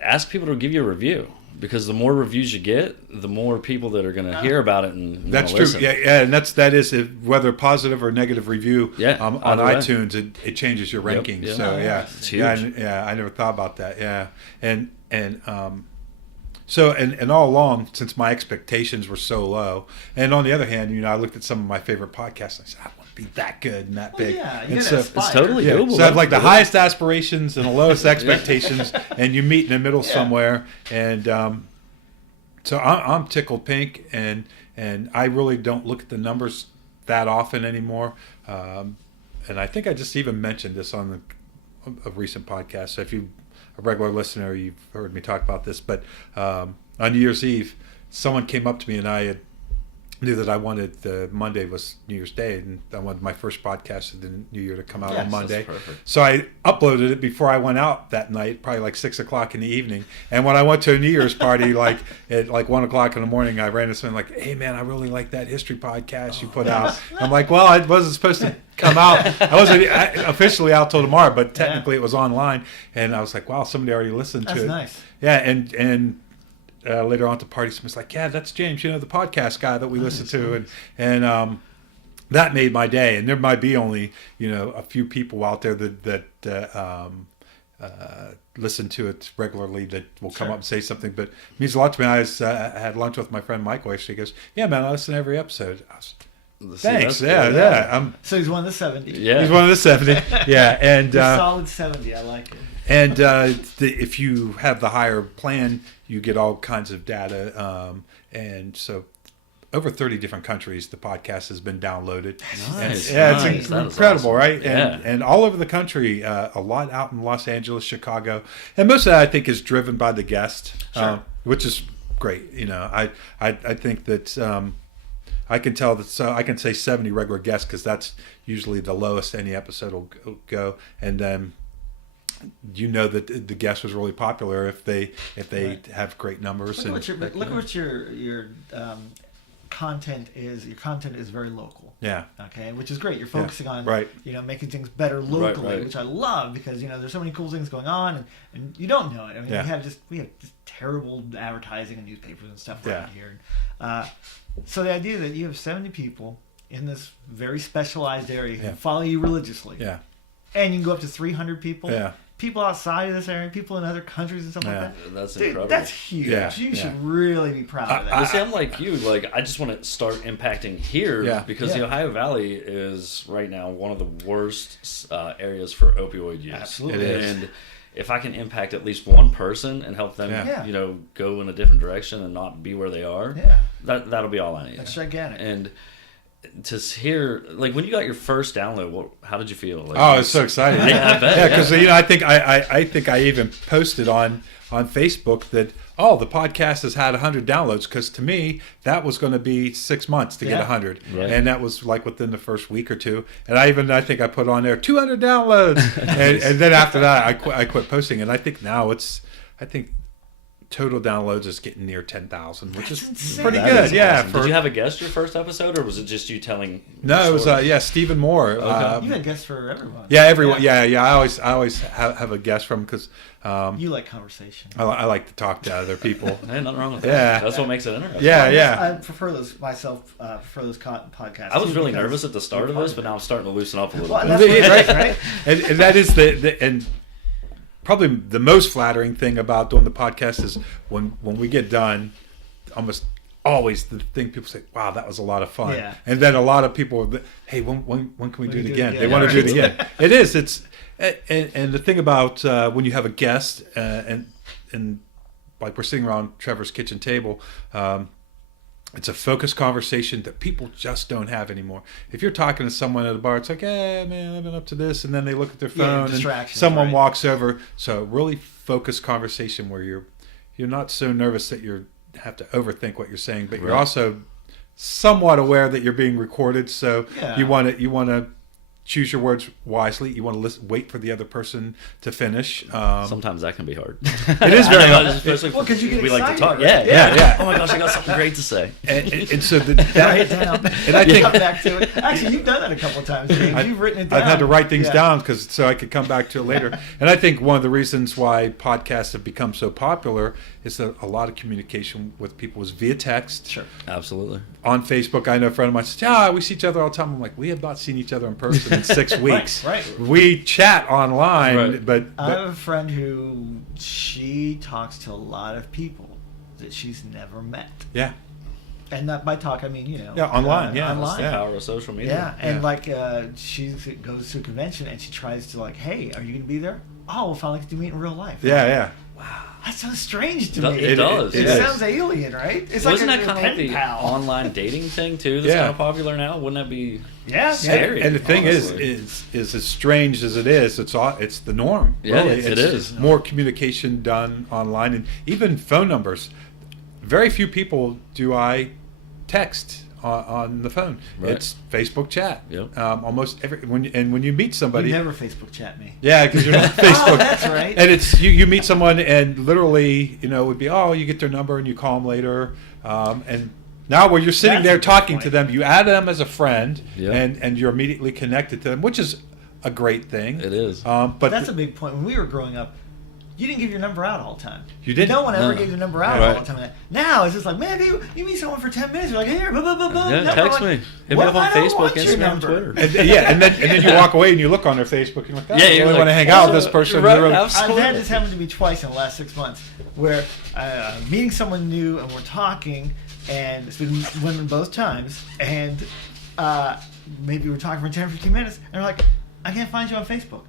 ask people to give you a review, because the more reviews you get, the more people that are going to hear about it and That's wanna true. listen. Yeah, and that is whether positive or negative review. Yeah, on either way. iTunes, it changes your Yep, ranking. yeah. So Oh, yeah, it's huge. I never thought about that. Yeah, and so all along, since my expectations were so low, and on the other hand, I looked at some of my favorite podcasts. And I said, I want to be that good and that Well, big. yeah, you and gotta so, aspire. It's totally yeah, doable. so I have like the Yeah. highest aspirations and the lowest expectations, and you meet in the middle somewhere. And so I'm tickled pink, and I really don't look at the numbers that often anymore. And I think I just even mentioned this on a recent podcast. So if you're a regular listener, you've heard me talk about this. But on New Year's Eve, someone came up to me, and I had knew that I wanted the Monday was New Year's Day, and I wanted my first podcast of the New Year to come out on Monday. That's perfect. So I uploaded it before I went out that night, probably like 6 o'clock in the evening. And when I went to a New Year's party, like at like 1 o'clock in the morning, I ran to someone like, "Hey man, I really like that history podcast you put out." I'm like, "Well, I wasn't supposed to come out. I wasn't officially out till tomorrow, but technically it was online." And I was like, "Wow, somebody already listened to it." That's nice. Yeah, and later on at the party, someone's like, "Yeah, that's James, the podcast guy that we listen to," and that made my day. And there might be only a few people out there that listen to it regularly that will come up and say something, but it means a lot to me. I had lunch with my friend Michael yesterday. He goes, "Yeah, man, I listen to every episode." I was, "Thanks, yeah." So he's one of the 70. Yeah, he's one of the 70. Yeah, and solid 70. I like it. And if you have the higher plan, you get all kinds of data. And so over 30 different countries, the podcast has been downloaded. Nice. It's incredible, awesome. right? Yeah. And all over the country, a lot out in Los Angeles, Chicago. And most of that, I think, is driven by the guest, which is great. I think that I can tell that, so I can say 70 regular guests because that's usually the lowest any episode will go. And then that the guest was really popular if they have great numbers. Look at what your content is. Your content is very local. Yeah. Okay, which is great. You're focusing on making things better locally, which I love because there's so many cool things going on and you don't know it. I mean, we have just terrible advertising and newspapers and stuff around here. So the idea that you have 70 people in this very specialized area who follow you religiously. Yeah. And you can go up to 300 people. Yeah. People outside of this area, people in other countries and stuff like that. That's Dude, incredible. that's huge. Yeah. You should really be proud of that. See, I'm like you. Like, I just want to start impacting here because the Ohio Valley is right now one of the worst areas for opioid use. Absolutely. It is. And if I can impact at least one person and help them, go in a different direction and not be where they are, that'll be all I need. That's gigantic. And to hear, like, when you got your first download, how did you feel? Like, I was so excited. I bet. Yeah, because I think I even posted on Facebook that the podcast has had 100 downloads because to me that was going to be 6 months to get 100, and that was like within the first week or two. And I think I put on there 200 downloads, and then after that I quit posting. And I think now total downloads is getting near 10,000, which is pretty good. Yeah. Awesome. Did you have a guest your first episode, or was it just you telling? No, it was Stephen Moore. Okay. You had guests for everyone. Yeah, everyone. Yeah. I always have a guest from because you like conversation. I like to talk to other people. Hey, nothing wrong with that. Yeah. That's what makes it interesting. Yeah. I prefer those myself. Prefer those podcasts. I was really nervous at the start of this, but now I'm starting to loosen up a little bit. That's right. And that is and probably the most flattering thing about doing the podcast is when we get done, almost always the thing people say, "Wow, that was a lot of fun." Yeah. And then a lot of people, "Hey, when can we do it again?" They Yeah, want to do it right. again. It is. It's and the thing about when you have a guest and like we're sitting around Trevor's kitchen table. It's a focused conversation that people just don't have anymore. If you're talking to someone at a bar, it's like, "Hey, man, I've been up to this," and then they look at their phone and someone walks over. So really focused conversation where you're not so nervous that you have to overthink what you're saying, but you're also somewhat aware that you're being recorded. So you want to choose your words wisely. You want to wait for the other person to finish. Sometimes that can be hard. It is very hard. Especially because you get we excited. like to talk. Right? Yeah. Oh my gosh, I got something great to say. And so write it down. And I think come back to it. Actually, you've done that a couple of times, James. You've written it down. I've had to write things down so I could come back to it later. And I think one of the reasons why podcasts have become so popular is that a lot of communication with people is via text. Sure. Absolutely. on Facebook, I know a friend of mine says, we see each other all the time. I'm like, we have not seen each other in person in 6 weeks. Right. We chat online, but I have a friend who she talks to a lot of people that she's never met. Yeah. And not by talk, I mean, online. That's online. the power of social media. Yeah, and she goes to a convention and she tries to hey, are you going to be there? Oh, we'll finally get to meet in real life. Yeah. Wow, that's so strange to me. It does. It sounds alien, right? It's Wasn't like that kind of the pal. online dating thing too? That's kind of popular now. Wouldn't that be scary? And the thing honestly. is as strange as it is, it's the norm. Yeah, really. it is. More communication done online, and even phone numbers. Very few people do I text on the phone. Right. It's Facebook chat. Yep. Almost when you meet somebody. You never Facebook chat me. Yeah, because you're not Facebook. Oh, that's right. And it's you meet someone and literally, it would be, you get their number and you call them later. And now where you're sitting That's a there good talking point. to them, you add them as a friend, Yeah. and you're immediately connected to them, which is a great thing. It is. But That's a big point. When we were growing up, you didn't give your number out all the time. You didn't? No one ever No. gave their number out Right. all the time. Now it's just like, man, you meet someone for 10 minutes, you're like, here, blah, blah, blah, blah. Yeah, number. text I'm like, me. Hit me what up if on I don't Facebook, want your Instagram, number? Twitter. and then you walk away and you look on their Facebook and you're like, Yeah, I you're really like, want to hang out with this "Oh, person. right, They're really- absolutely." I've had this happen to me twice in the last 6 months, where meeting someone new and we're talking, and it's been women both times, and maybe we're talking for 10 or 15 minutes, and we're like, I can't find you on Facebook.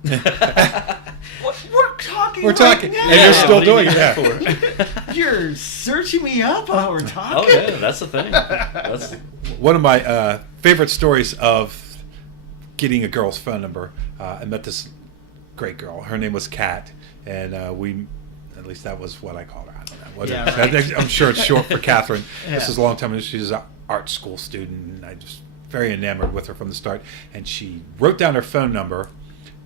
We're talking. We're right talking, now. and you're still what do you doing need it. that Yeah. You're searching me up while we're Oh talking. yeah, that's the thing. That's One of my favorite stories of getting a girl's phone number. I met this great girl. Her name was Kat, and at least that was what I called her. I don't know. Yeah, right. I'm sure it's short for Catherine. This Yeah. is a long time ago. She's an art school student, and I just very enamored with her from the start. And she wrote down her phone number,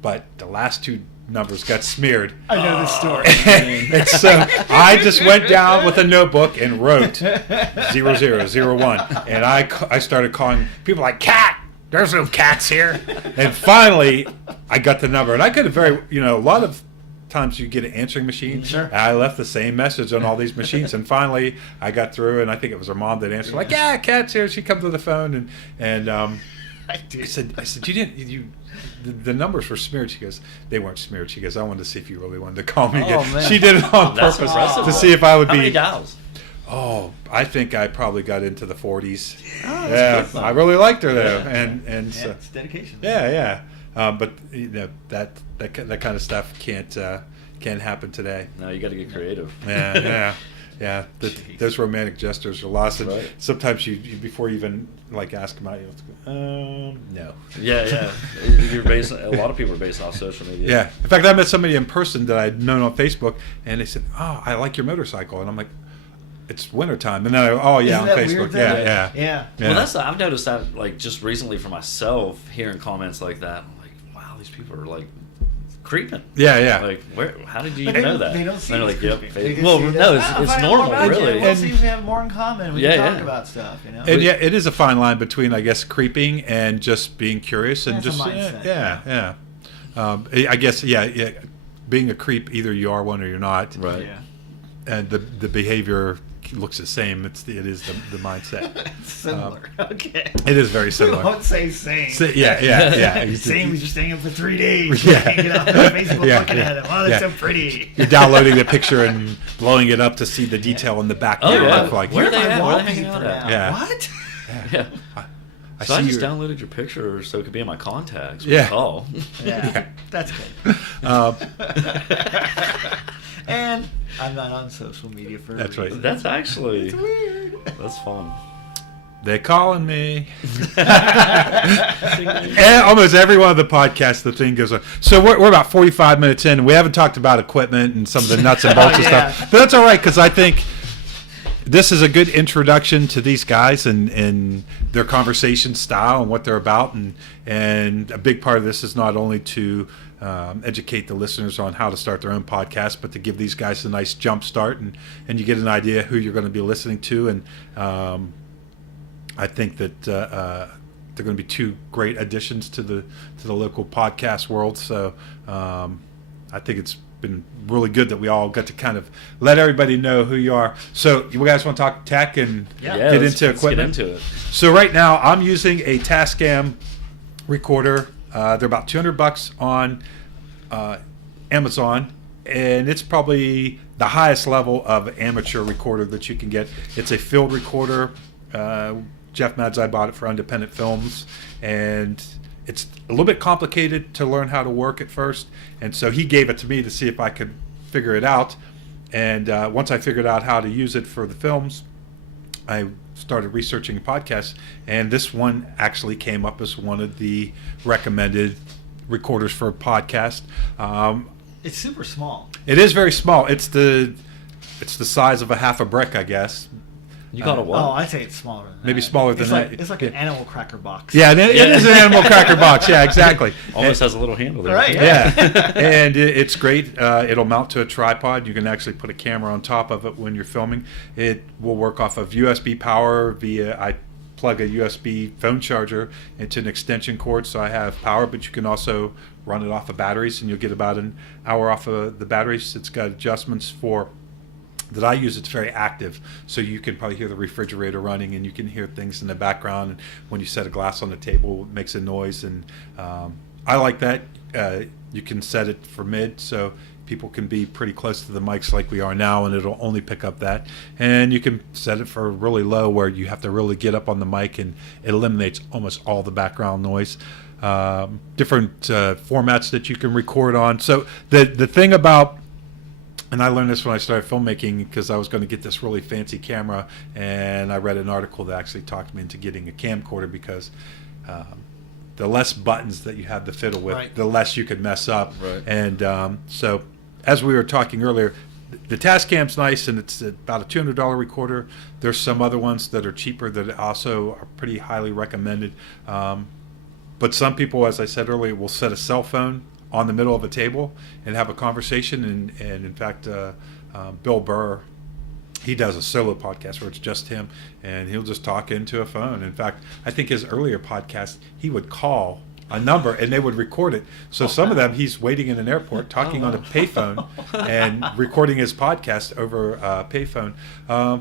but the last two numbers got smeared. I know this story. And so I just went down with a notebook and wrote 0001, and I started calling people like, Cat, there's no cats here. And finally I got the number, and I could have a lot of times you get an answering machine. Sure. And I left the same message on all these machines, and finally I got through, and I think it was her mom that answered, like, yeah, Cat's here. She comes to the phone, and I said, the numbers were smeared. She goes, they weren't smeared. She goes, I wanted to see if you really wanted to call me Oh, again. man. She did it on That's purpose impressive, to though. see if I would How many be. dials? Oh, I think I probably got into the 40s. Oh, that's Yeah, good fun. I really liked her though, Yeah. and Yeah, so, it's dedication. yeah. But that kind of stuff can't happen today. No, you got to get creative. Yeah. Jeez. Those romantic gestures are lost, and Right. sometimes you before you even ask them out, you have to go, no. Yeah. A lot of people are based off social media. Yeah. In fact, I met somebody in person that I'd known on Facebook, and they said, "Oh, I like your motorcycle," and I'm like, "It's wintertime," and then Isn't on that Facebook, weird, though? yeah. Yeah. Well, I've noticed that just recently for myself, hearing comments like that. I'm like, wow, these people are creeping. Yeah. Like, how did you But even know that? They don't see And they're it like, as yep. creepy. They just Well, see it no, as, it's find out more normal, about you. really. We'll And- see if we have more in common. We Yeah, can talk yeah. about stuff, And yeah, it is a fine line between, I guess, creeping and just being curious and That's a just mindset, yeah. I guess being a creep, either you are one or you're not, Right. Yeah. and the behavior looks the same. It is the mindset. It's similar. Okay. It is very We similar. won't say same. Yeah. Same as you're staying up for 3 days. Yeah. Hanging out on Facebook Yeah, looking yeah, at him. Oh, that's yeah. so pretty. You're downloading the picture and blowing it up to see the detail in the background. Oh, yeah. Like, Where are they My at? Where are they hanging wallpaper out at? now. Yeah. What? Yeah. I So I see just your- downloaded your picture so it could be in my contacts. Yeah. Call. Yeah. That's good. Um, And I'm not on social media for a That's right. reason. That's actually It's weird. that's fun. They calling me. And almost every one of the podcasts, the thing goes on. So we're about 45 minutes in, and we haven't talked about equipment and some of the nuts and bolts Oh, and yeah. stuff. But that's all right, because I think this is a good introduction to these guys and their conversation style and what they're about. And a big part of this is not only to educate the listeners on how to start their own podcast, but to give these guys a nice jump start, and you get an idea who you're going to be listening to. And I think that they're going to be two great additions to the local podcast world. So I think it's been really good that we all got to kind of let everybody know who you are. So you guys want to talk tech and Yeah. get let's into equipment? Get into it. So right now I'm using a Tascam recorder. They're about $200 on Amazon, and it's probably the highest level of amateur recorder that you can get. It's a field recorder. Jeff Mads, I bought it for Independent Films, and it's a little bit complicated to learn how to work at first, and so he gave it to me to see if I could figure it out. And once I figured out how to use it for the films, I started researching podcasts, and this one actually came up as one of the recommended recorders for a podcast. It's super small. It is very small. It's the size of a half a brick, I guess. You call it what? Oh, I'd say it's smaller than that. Maybe smaller than it's that. It's like an animal cracker box. Yeah, it is an animal cracker box. Yeah, exactly. Almost has a little handle there. Right, Yeah, and it's great. It'll mount to a tripod. You can actually put a camera on top of it when you're filming. It will work off of USB power I plug a USB phone charger into an extension cord, so I have power, but you can also run it off of batteries, and you'll get about an hour off of the batteries. It's got adjustments that I use. It's very active, so you can probably hear the refrigerator running, and you can hear things in the background. And when you set a glass on the table, it makes a noise, and I like that. You can set it for mid, so people can be pretty close to the mics like we are now, and it'll only pick up that. And you can set it for really low, where you have to really get up on the mic, and it eliminates almost all the background noise. Different formats that you can record on. So the thing about, and I learned this when I started filmmaking, because I was going to get this really fancy camera, and I read an article that actually talked me into getting a camcorder, because the less buttons that you have to fiddle with, right, the less you could mess up. Right. And so, as we were talking earlier, the Tascam's nice, and it's about a $200 recorder. There's some other ones that are cheaper that also are pretty highly recommended. But some people, as I said earlier, will set a cell phone on the middle of a table and have a conversation. And in fact, Bill Burr, he does a solo podcast where it's just him, and he'll just talk into a phone. In fact, I think his earlier podcast, he would call a number and they would record it. So some of them, he's waiting in an airport talking on a payphone and recording his podcast over a payphone.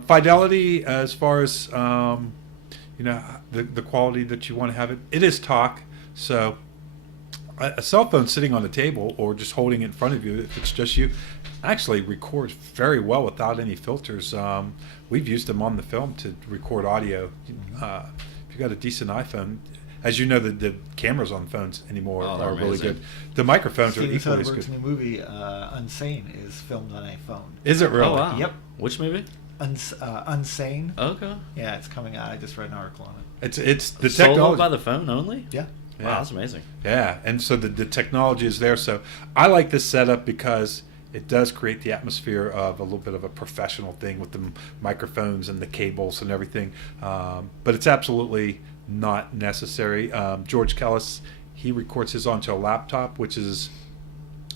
Fidelity, as far as the quality that you want to have it is talk. So a cell phone sitting on the table or just holding it in front of you, if it's just you, actually records very well without any filters. We've used them on the film to record audio. If you've got a decent iPhone, as you know, the cameras on phones anymore are really good. The microphones are equally as good. Steven Soderbergh's new movie, Unsane, is filmed on a phone. Is it really? Oh, wow. Yep. Which movie? Unsane. Okay. Yeah, it's coming out. I just read an article on it. It's the Solo technology by the phone only? Yeah. Wow, that's amazing. Yeah, and so the technology is there. So I like this setup because it does create the atmosphere of a little bit of a professional thing with the microphones and the cables and everything. But it's absolutely not necessary. George Kellis, he records his onto a laptop, which is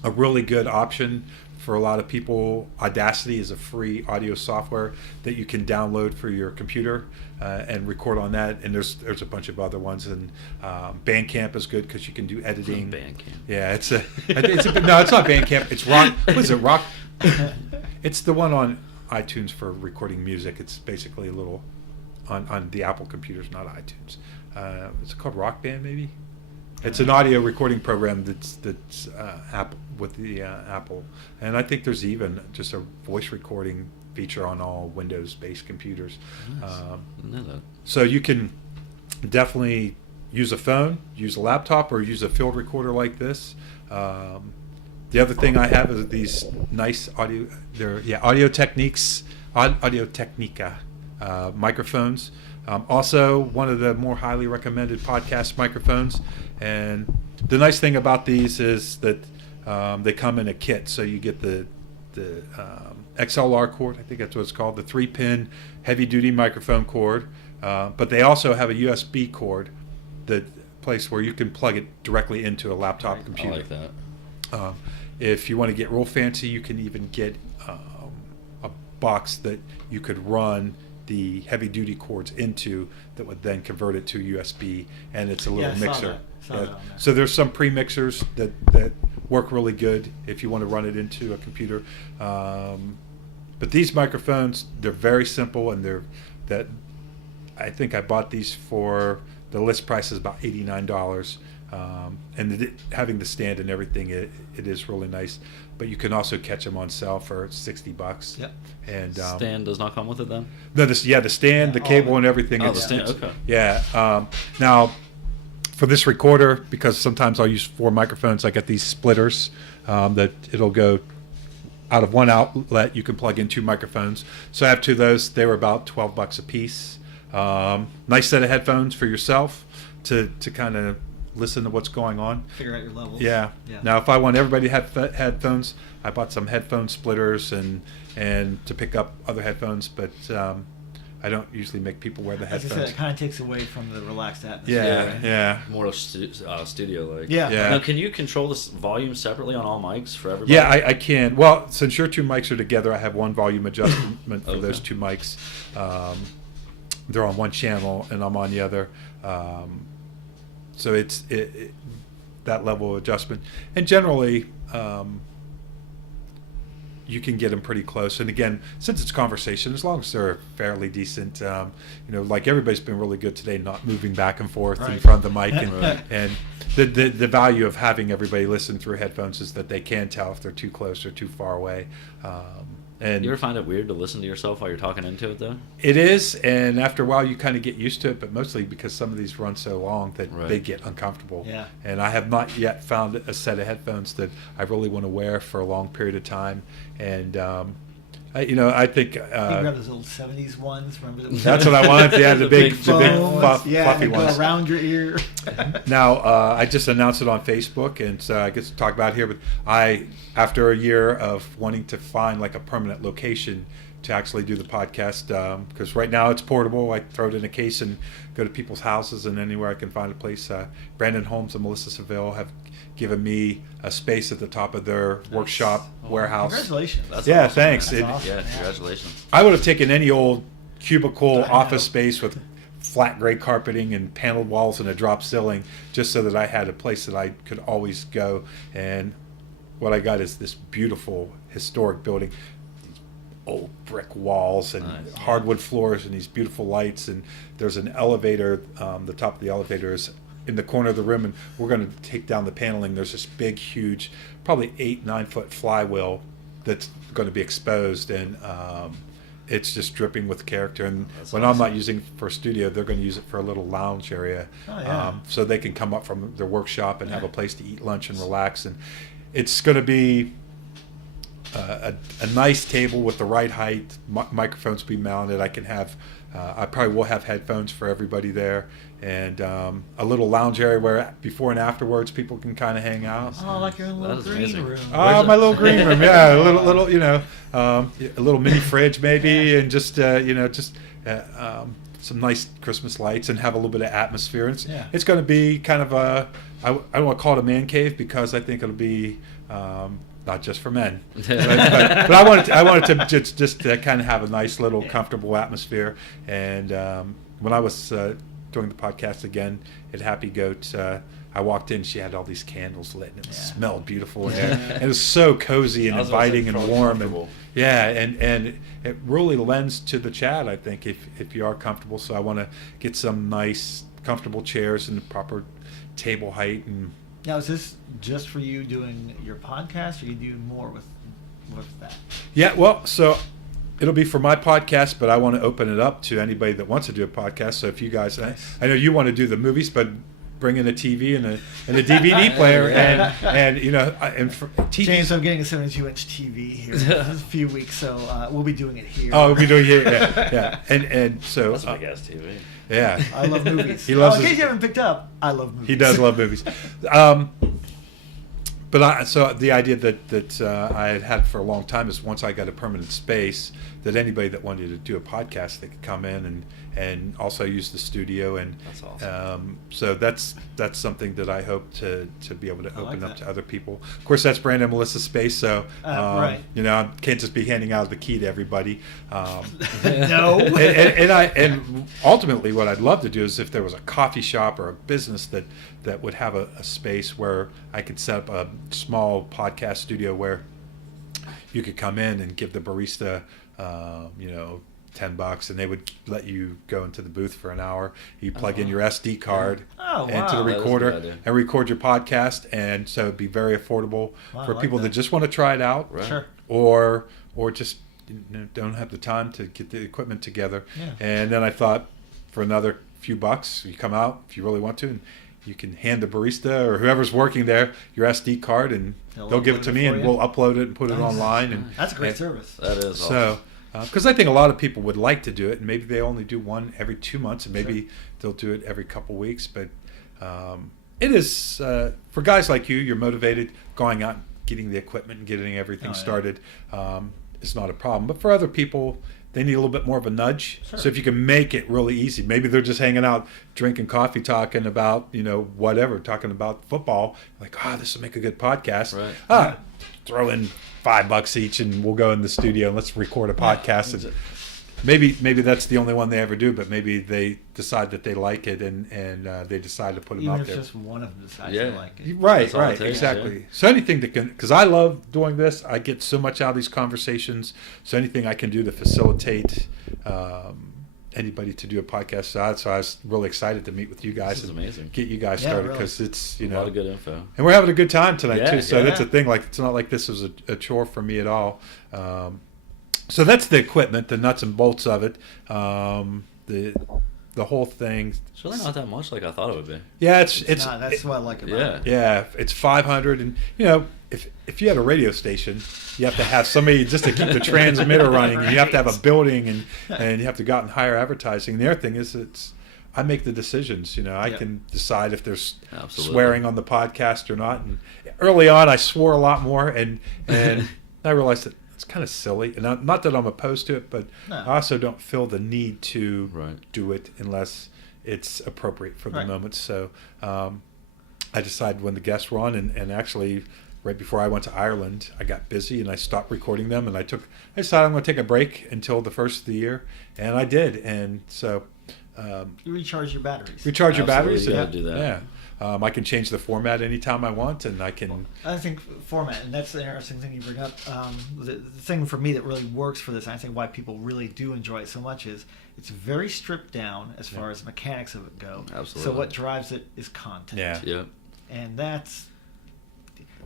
a really good option for a lot of people. Audacity is a free audio software that you can download for your computer and record on that. And there's a bunch of other ones. And Bandcamp is good because you can do editing. Bandcamp. Yeah, it's no, it's not Bandcamp. It's Rock. What is it? Rock. It's the one on iTunes for recording music. It's basically a little on the Apple computers, not iTunes. Is it called Rock Band? Maybe. It's an audio recording program that's Apple with the Apple, and I think there's even just a voice recording feature on all Windows-based computers. Nice. Know that. So you can definitely use a phone, use a laptop, or use a field recorder like this. The other thing I have is these nice Audio Technica microphones. Also, one of the more highly recommended podcast microphones. And the nice thing about these is that they come in a kit. So you get the XLR cord, I think that's what it's called, the 3-pin heavy-duty microphone cord. But they also have a USB cord, that place where you can plug it directly into a laptop computer. I like that. If you want to get real fancy, you can even get a box that you could run the heavy duty cords into, that would then convert it to USB, and it's a little mixer. So there's some pre-mixers that work really good if you want to run it into a computer. But these microphones, they're very simple, and I think I bought these for, the list price is about $89. And having the stand and everything, it is really nice. But you can also catch them on sale for $60. Yep. And stand does not come with it then? No, the stand, the cable, and everything. Oh, the stand. Okay. Yeah. Now, for this recorder, because sometimes I'll use 4 microphones, I got these splitters that it'll go out of one outlet. You can plug in 2 microphones. So I have 2 of those. They were about $12 a piece. Nice set of headphones for yourself to kind of listen to what's going on. Figure out your levels. Yeah. Now, if I want everybody to have headphones, I bought some headphone splitters and to pick up other headphones. But I don't usually make people wear the As I headphones. said, it kind of takes away from the relaxed atmosphere. Yeah, right? yeah. More studio like. Yeah. Yeah. Now, can you control this volume separately on all mics for everybody? Yeah, I can. Well, since your two mics are together, I have one volume adjustment for Okay. those two mics. They're on one channel, and I'm on the other. So it's that level of adjustment. And generally, you can get them pretty close. And again, since it's conversation, as long as they're fairly decent, like everybody's been really good today, not moving back and forth in Right. front of the mic. And, Right. and the value of having everybody listen through headphones is that they can tell if they're too close or too far away. And You ever find it weird to listen to yourself while you're talking into it, though? it is, and after a while you kind of get used to it, but mostly because some of these run so long that Right. they get uncomfortable. Yeah. And I have not yet found a set of headphones that I really want to wear for a long period of time. And I think You grab those little '70s ones. Remember that? that's what I wanted. Yeah, the big Phones, yeah, fluffy and they ones. go around your ear. Now, I just announced it on Facebook, and so I get to talk about it here. But after a year of wanting to find like a permanent location to actually do the podcast, because right now it's portable. I throw it in a case and go to people's houses, and anywhere I can find a place. Brandon Holmes and Melissa Seville have given me a space at the top of their workshop warehouse. Congratulations. That's Yeah, awesome, thanks. man. It- awesome. Yeah, congratulations. I would have taken any old cubicle I office know. space with flat gray carpeting and paneled walls and a drop ceiling, just so that I had a place that I could always go. And what I got is this beautiful historic building, these old brick walls and Nice. hardwood floors and these beautiful lights. And there's an elevator. The top of the elevator is in the corner of the room, and we're going to take down the paneling. There's this big, huge, probably 8-9 foot flywheel that's going to be exposed, and it's just dripping with character. And That's when I'm awesome. not using it for a studio, they're going to use it for a little lounge area, Oh, yeah. so they can come up from their workshop and have a place to eat lunch and relax. And it's going to be a nice table with the right height, microphones be mounted. I can have, I probably will have headphones for everybody there, and a little lounge area where before and afterwards people can kind of hang out. Oh, like your little That is green amazing. room. Where's My it? little green room, yeah, a little, a little mini fridge maybe, and just some nice Christmas lights and have a little bit of atmosphere. And Yeah. it's going to be kind of I don't want to call it a man cave because I think it'll be not just for men, but I wanted to just to kind of have a nice little comfortable atmosphere. And when I was doing the podcast again at Happy Goat, I walked in, she had all these candles lit, and it smelled beautiful in there. And it was so cozy and I was gonna say, inviting and probably warm. And comfortable. yeah, and it really lends to the chat, I think, if you are comfortable. So I want to get some nice, comfortable chairs and the proper table height. And Now, is this just for you doing your podcast, or you do more with that? yeah, well, so it'll be for my podcast, but I want to open it up to anybody that wants to do a podcast. So if you guys, Nice. I know you want to do the movies, but bring in a TV and a DVD player, and for TV. James, I'm getting a 72-inch TV here in a few weeks, so we'll be doing it here. Oh, we do, yeah. And so That's a big ass TV. yeah. I love movies. He loves in his- case you haven't picked up, I love movies. He does love movies. So the idea that I had for a long time is once I got a permanent space, that anybody that wanted to do a podcast, they could come in and also use the studio. And That's awesome. so that's something that I hope to be able to I like open up that. to other people. Of course, that's Brandon and Melissa's space, so Right. I can't just be handing out the key to everybody. No. and ultimately what I'd love to do is if there was a coffee shop or a business that would have a space where I could set up a small podcast studio where you could come in and give the barista $10 and they would let you go into the booth for an hour. You plug in your SD card Oh, into wow. the That is a recorder good idea. and record your podcast, and so it'd be very affordable Wow, for I like people that that. just want to try it out. Right. Sure. Or just don't have the time to get the equipment together. Yeah. And then I thought, for another few bucks, you come out if you really want to, and you can hand the barista or whoever's working there your SD card, and They'll they'll give it upload to it me, for and you? we'll upload it and put it Nice. online. And That's a great and service. That is awesome. So, because I think a lot of people would like to do it, and maybe they only do one every 2 months, and maybe they'll do it every couple weeks. But it is for guys like you. You're motivated, going out, getting the equipment, and getting everything Oh, yeah. started. It's not a problem. But for other people, they need a little bit more of a nudge. Sure. So if you can make it really easy, maybe they're just hanging out, drinking coffee, talking about, whatever, talking about football. Like, this will make a good podcast. Right. Throw in $5 each and we'll go in the studio and let's record a podcast. And maybe that's the only one they ever do, but maybe they decide that they like it and they decide to put them Even out if there. just one of them decides they like it. Right, all it right, takes, exactly. yeah. So anything that can, because I love doing this. I get so much out of these conversations. So anything I can do to facilitate anybody to do a podcast. So I was really excited to meet with you guys This is and amazing. get you guys started because it's A lot of good info. and we're having a good time tonight Yeah, too. So yeah. that's the thing. Like it's not like this was a chore for me at all. So that's the equipment, the nuts and bolts of it. The whole thing. It's really not that much like I thought it would be. Yeah, It's not. That's what I like about it. Yeah, it's 500, and if you had a radio station, you have to have somebody just to keep the transmitter running, and you have to have a building, and you have to go out and hire advertising. And the other thing is, I make the decisions. I can decide if there's Absolutely. swearing on the podcast or not. And early on, I swore a lot more, and I realized that it's kind of silly. And not that I'm opposed to it, but No. I also don't feel the need to Right. do it unless it's appropriate for the Right. moment. So I decided when the guests were on, and actually right before I went to Ireland, I got busy and I stopped recording them, and I decided I'm going to take a break until the first of the year, and I did. And so You recharge your batteries. recharge your batteries. Absolutely, And, you gotta do that. Yeah. I can change the format anytime I want, and I can. I think format, and that's the interesting thing you bring up. The thing for me that really works for this, and I think why people really do enjoy it so much, is it's very stripped down as far as mechanics of it go. Absolutely. So what drives it is content. Yeah. Yeah. And that's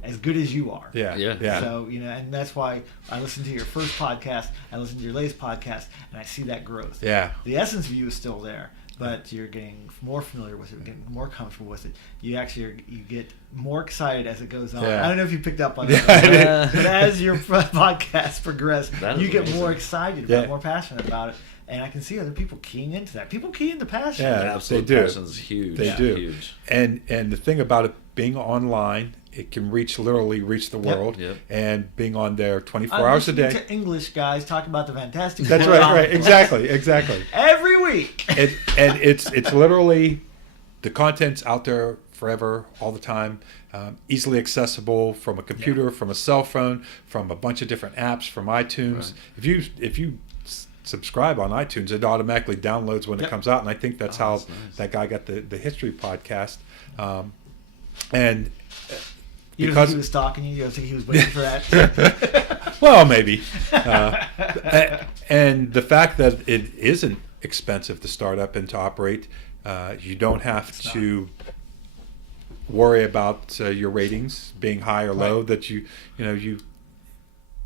as good as you are. Yeah. Yeah. Yeah. So, and that's why I listen to your first podcast, I listen to your latest podcast, and I see that growth. Yeah. The essence of you is still there, but you're getting more familiar with it, getting more comfortable with it. You get more excited as it goes on. Yeah. I don't know if you picked up on Yeah, that, I did. but as your podcast progresses, That is you get amazing. more excited, Yeah. more passionate about it. And I can see other people keying into that. People key into passion. Yeah. Absolute they do. passion is huge. They do. Huge. And the thing about it being online, it can literally reach the world. Yep. And being on there 24 I'm hours a listening day. to English guys talk about the Fantastic That's Four right. comic Right. books Exactly. every week. And it's literally the content's out there forever, all the time, easily accessible from a computer, from a cell phone, from a bunch of different apps, from iTunes. Right. If you subscribe on iTunes, it automatically downloads when it comes out, and I think that's how that's nice. that guy got the history podcast. And You don't think he was stalking you? You don't think he was waiting for that? well, maybe. And the fact that it isn't expensive to start up and to operate, you don't have to worry about your ratings being high or low. Right. That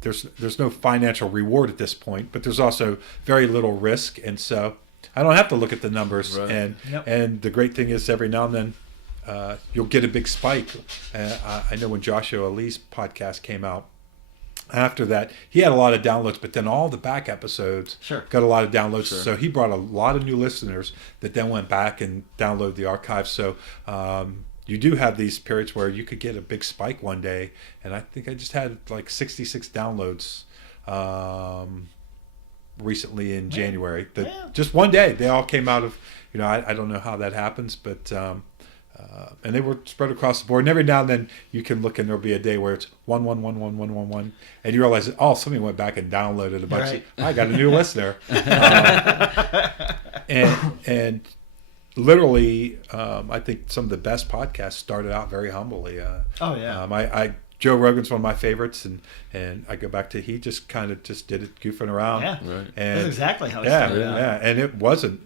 there's no financial reward at this point, but there's also very little risk, and so I don't have to look at the numbers. Right. And the great thing is every now and then you'll get a big spike. I know when Joshua Lee's podcast came out, after that he had a lot of downloads, but then all the back episodes got a lot of downloads. Sure. So he brought a lot of new listeners that then went back and downloaded the archive. So you do have these periods where you could get a big spike one day, and I think I just had like 66 downloads recently in January. Just one day they all came out of, I don't know how that happens, but and they were spread across the board. And every now and then you can look and there'll be a day where it's 1111111, and you realize that, somebody went back and downloaded a bunch. Right. I got a new listener. And literally, I think some of the best podcasts started out very humbly. Joe Rogan's one of my favorites, and I go back to, he just kind of just did it goofing around. Yeah, Right. And that's exactly how it started out. Yeah, and it wasn't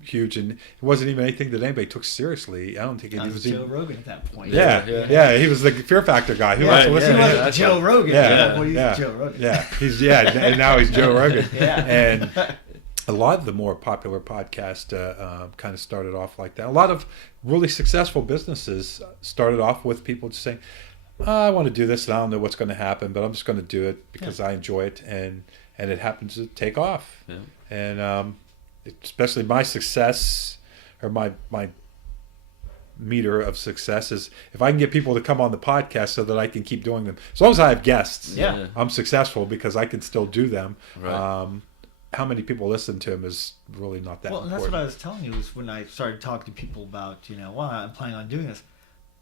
huge, and it wasn't even anything that anybody took seriously. I don't think it That was was Joe even. Rogan at that point. Yeah, he was the Fear Factor guy. Who wants to listen He to him? wasn't Joe Rogan. He's Joe Rogan. And now he's Joe Rogan. Yeah. And a lot of the more popular podcasts kind of started off like that. A lot of really successful businesses started off with people just saying, I want to do this and I don't know what's going to happen, but I'm just going to do it because I enjoy it, and it happens to take off. Yeah. And especially my success, or my meter of success, is if I can get people to come on the podcast so that I can keep doing them. As long as I have guests, Yeah. I'm successful because I can still do them. Right. how many people listen to him is really not that Well, and important. that's what I was telling you is when I started talking to people about, well, I'm planning on doing this.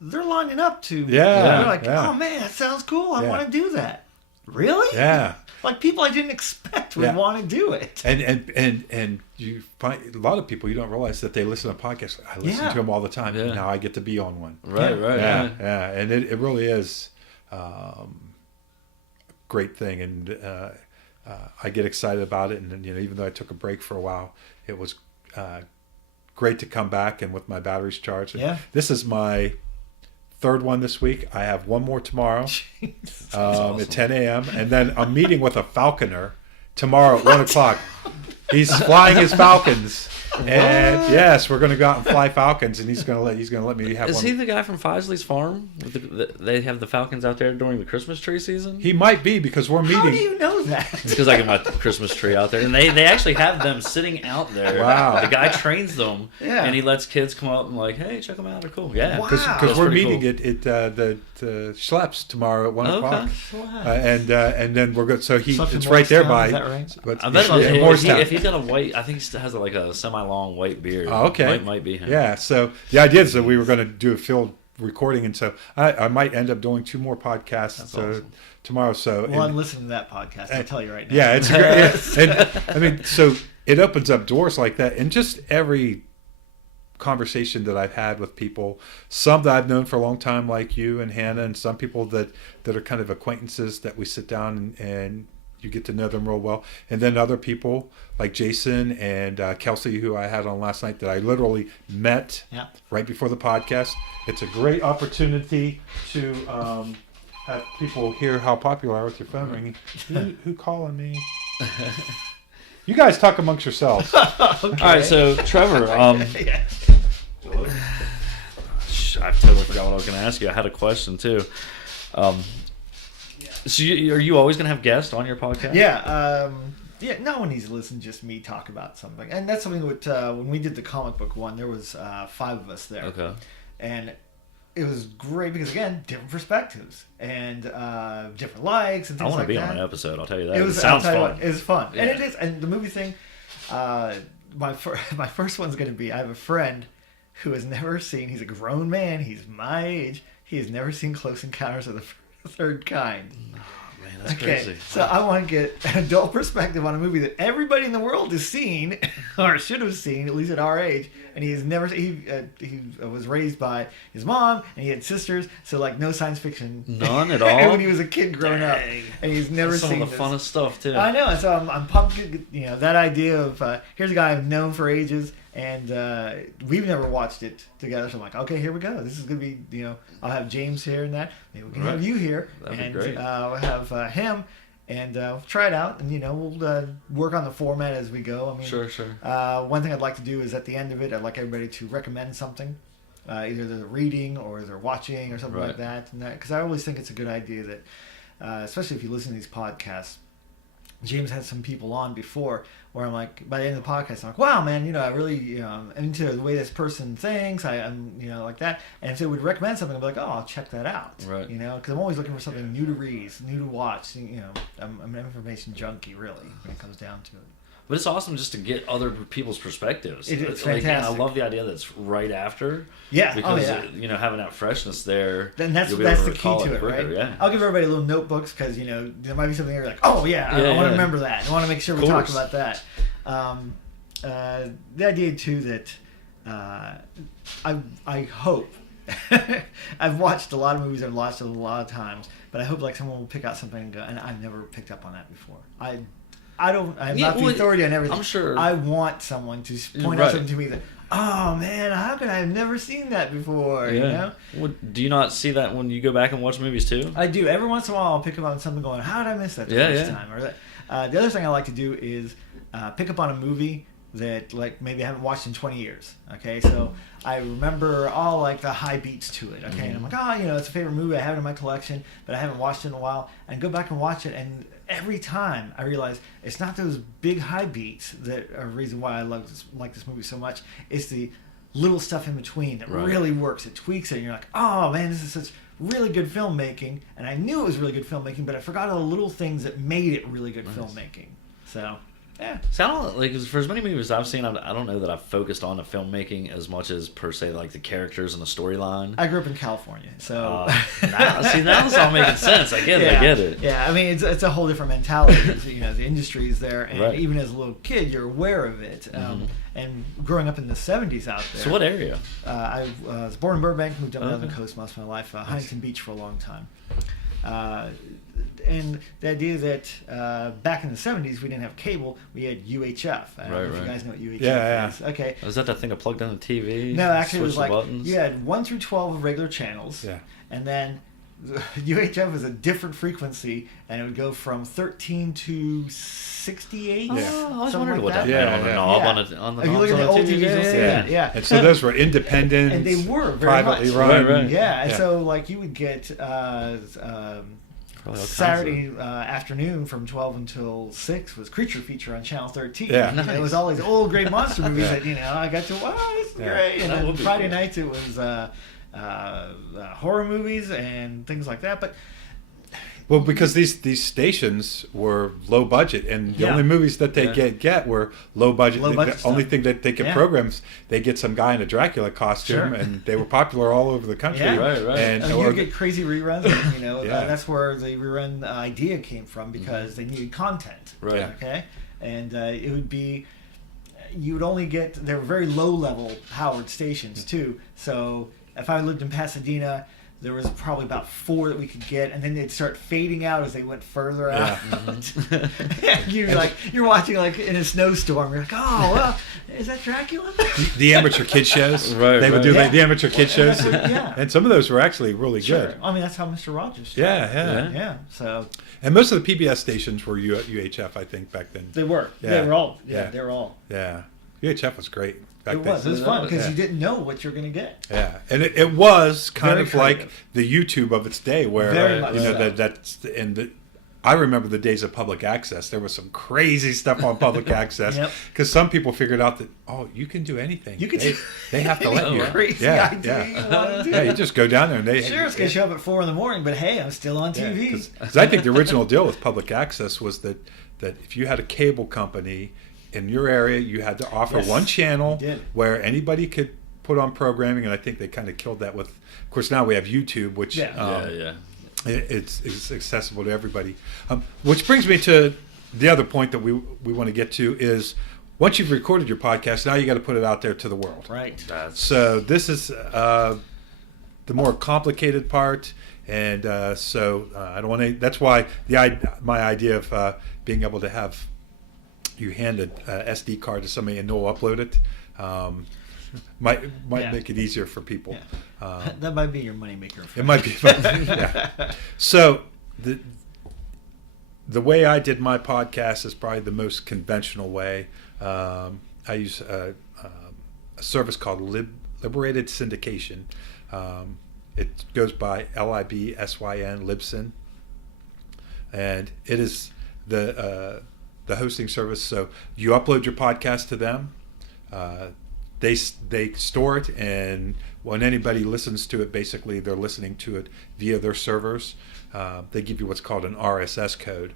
They're lining up to, they're like, oh man, that sounds cool. I want to do that. Really? Yeah. Like people I didn't expect would want to do it. And you find a lot of people, you don't realize that they listen to podcasts. I listen to them all the time. Yeah. Now I get to be on one. Right. Yeah. And it really is a great thing. And I get excited about it. And even though I took a break for a while, it was great to come back and with my batteries charged. And this is my third one this week. I have one more tomorrow awesome. At 10 a.m. And then I'm meeting with a falconer tomorrow at 1 o'clock. He's flying his falcons. And yes, we're going to go out and fly falcons, and he's going to let me have one. Is he the guy from Fisley's Farm? They have the falcons out there during the Christmas tree season? He might be, because we're meeting. How do you know that? Because I get my Christmas tree out there, and they actually have them sitting out there. Wow. The guy trains them, and he lets kids come up and like, hey, check them out. They're cool. Yeah. Because we're meeting at the Schleps tomorrow at 1 o'clock. And then we're good. So it's right there by. Is that right? I bet if he's got a white, I think he has like a semi-long white beard. Oh, okay. Might be him. Yeah. So the idea is that we were going to do a field recording, and so I might end up doing 2 more podcasts awesome. Tomorrow. So I'm listening to that podcast. I'll tell you right now. Yeah, it's great. And I mean, so it opens up doors like that, and just every conversation that I've had with people, some that I've known for a long time, like you and Hannah, and some people that are kind of acquaintances that we sit down and you get to know them real well, and then other people like Jason and Kelsey, who I had on last night, that I literally met right before the podcast. It's a great opportunity to have people hear how popular I are with your phone ringing. Who calling me? You guys talk amongst yourselves. Okay. All right, so Trevor, I totally forgot what I was going to ask you. I had a question too. So are you always going to have guests on your podcast? Yeah. No one needs to listen to just me talk about something. And that's something that when we did the comic book one, there was 5 of us there. Okay. And it was great because, again, different perspectives and different likes and things like that. I want to be on an episode, I'll tell you that. It sounds fun. It was fun. Yeah. And it is. And the movie thing, my first one's going to be, I have a friend who has never seen, he's a grown man, he's my age, he has never seen Close Encounters of the Third Kind. Oh, man, that's crazy. So I want to get an adult perspective on a movie that everybody in the world has seen, or should have seen, at least at our age, and he has never. He was raised by his mom, and he had sisters, so like no science fiction. None at all. When he was a kid growing up, and he's never That's seen some of the funnest stuff too. I know, and so I'm pumped. That idea of here's a guy I've known for ages. And we've never watched it together, so I'm like, okay, here we go. This is gonna be, I'll have James here and that. Maybe we can have you here, That'd be great. We'll have him, and we'll try it out, and we'll work on the format as we go. I mean, Sure. One thing I'd like to do is at the end of it, I'd like everybody to recommend something, either they're reading or they're watching or something like that, and because I always think it's a good idea that, especially if you listen to these podcasts. James had some people on before where I'm like, by the end of the podcast, I'm like, wow, man, I really, I'm into the way this person thinks. I'm, like that. And if they would recommend something, I'd be like, oh, I'll check that out. Right. Because I'm always looking for something new to read, new to watch. I'm an information junkie, really, when it comes down to it. But it's awesome just to get other people's perspectives. It's fantastic. fantastic. I love the idea that it's right after. Yeah. Because, having that freshness there. Then that's the key to it, right? Yeah. I'll give everybody little notebooks because, there might be something you're like, oh, yeah, I want to remember that. I want to make sure we talk about that. The idea, too, that I hope. I've watched a lot of movies. I've watched it a lot of times. But I hope someone will pick out something and go, and I've never picked up on that before. I'm not the authority on everything. I'm sure. I want someone to point out something to me that, oh man, how could I have never seen that before? Yeah. Do you not see that when you go back and watch movies too? I do. Every once in a while, I'll pick up on something going, how did I miss that the first time? Or that. The other thing I like to do is pick up on a movie that maybe I haven't watched in 20 years. Okay, so I remember all the high beats to it. Okay, and I'm like, it's a favorite movie. I have it in my collection, but I haven't watched it in a while. And go back and watch it, and every time I realize it's not those big high beats that are the reason why I like this movie so much. It's the little stuff in between that really works. It tweaks it, and you're like, oh man, this is such really good filmmaking. And I knew it was really good filmmaking, but I forgot all the little things that made it really good filmmaking. So Yeah. See, I don't like for as many movies I've seen. I don't know that I've focused on the filmmaking as much as per se like the characters and the storyline. I grew up in California, so now it's all making sense. I get it. Yeah, I mean it's a whole different mentality. The industry is there, and Right. even as a little kid, you're aware of it. And growing up in the '70s out there. So what area? I was born in Burbank, moved up down the coast most of my life. Huntington Beach for a long time. And the idea that back in the '70s we didn't have cable, we had UHF. I don't know if you guys know what UHF is. Okay. Was that thing that plugged in the TV? No, actually it was switched the like buttons? you had 1 through 12 of regular channels. Yeah. And then UHF was a different frequency, and it would go from 13 to 68. Oh, Yeah. I always something wondered like what that that. meant Yeah, on the yeah. knob Yeah. on the If you look knobs at the on old TV. TVs, you'll see that. Yeah. And so those were independent. And they were very privately much. run. Right. Yeah, and Yeah. so like you would get Probably all kinds Saturday afternoon from 12 until 6 was Creature Feature on Channel 13. Yeah. And it was all these old great monster movies that I got to watch. This is Yeah. great. And That then would be Friday cool. nights it was horror movies and things like that. But Well, because these stations were low budget, and the Yeah. only movies that they Yeah. get were low budget. Low budget The only stuff. thing that they could Yeah. program is they get some guy in a Dracula costume, Sure. and they were popular all over the country. Yeah. Right. And you or would get crazy reruns. Yeah. That's where the rerun idea came from because they needed content. Right. Okay. And it would be, you would only get, they were very low level powered stations too. So if I lived in Pasadena, there was probably about 4 that we could get, and then they'd start fading out as they went further Yeah. out. You're watching like in a snowstorm. You're like, oh, well, is that Dracula? the amateur kid shows. Right, They would right. do Yeah. like the amateur kid shows, Yeah. and some of those were actually really Sure. good. I mean, that's how Mr. Rogers started. Yeah. Yeah. So And most of the PBS stations were UHF, I think, back then. they were. Yeah. They were all. Yeah. They were all. Yeah, UHF was great back It then. was. It was fun because Yeah. you didn't know what you're going to get. Yeah, and it was kind Very of like creative. the YouTube of its day, where Very much so. I remember the days of public access. There was some crazy stuff on public access Yep. because some people figured out that you can do anything. You could. They have to let you. Crazy Yeah, idea. yeah. You want to do. Yeah, you just go down there and they. Sure, it's going to show up at 4 a.m, but hey, I'm still on TV. Because I think the original deal with public access was that if you had a cable company in your area, you had to offer Yes, one channel you did. where anybody could put on programming, and I think they kind of killed that with. Of course, now we have YouTube, which Yeah. it's accessible to everybody. Which brings me to the other point that we want to get to is once you've recorded your podcast, now you got to put it out there to the world. Right. So this is the more complicated part, and so I don't want to. That's why my idea of being able to have you hand a SD card to somebody and they'll upload it might Yeah. make it easier for people. Yeah. That might be your moneymaker. It might be. Yeah. So the way I did my podcast is probably the most conventional way. I use a service called Liberated Syndication. It goes by LIBSYN, Libsyn, and it is the hosting service. So you upload your podcast to them. They store it, and when anybody listens to it, basically they're listening to it via their servers. They give you what's called an RSS code,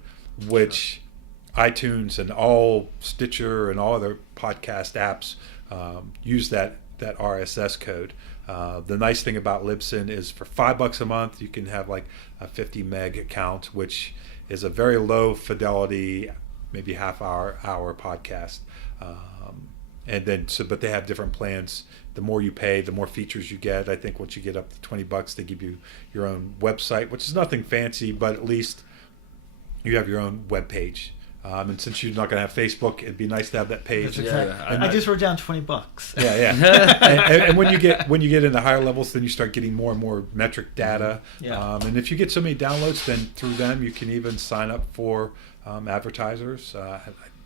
which iTunes and all Stitcher and all other podcast apps use that RSS code. The nice thing about Libsyn is for $5 a month, you can have like a 50 meg account, which is a very low fidelity, maybe half hour podcast. And then, but they have different plans. The more you pay, the more features you get. I think once you get up to $20, they give you your own website, which is nothing fancy, but at least you have your own web page. And since you're not going to have Facebook, it'd be nice to have that page. That's exactly. I just wrote down $20. Yeah. and when you get into higher levels, then you start getting more and more metric data. Yeah. And if you get so many downloads, then through them you can even sign up for advertisers. I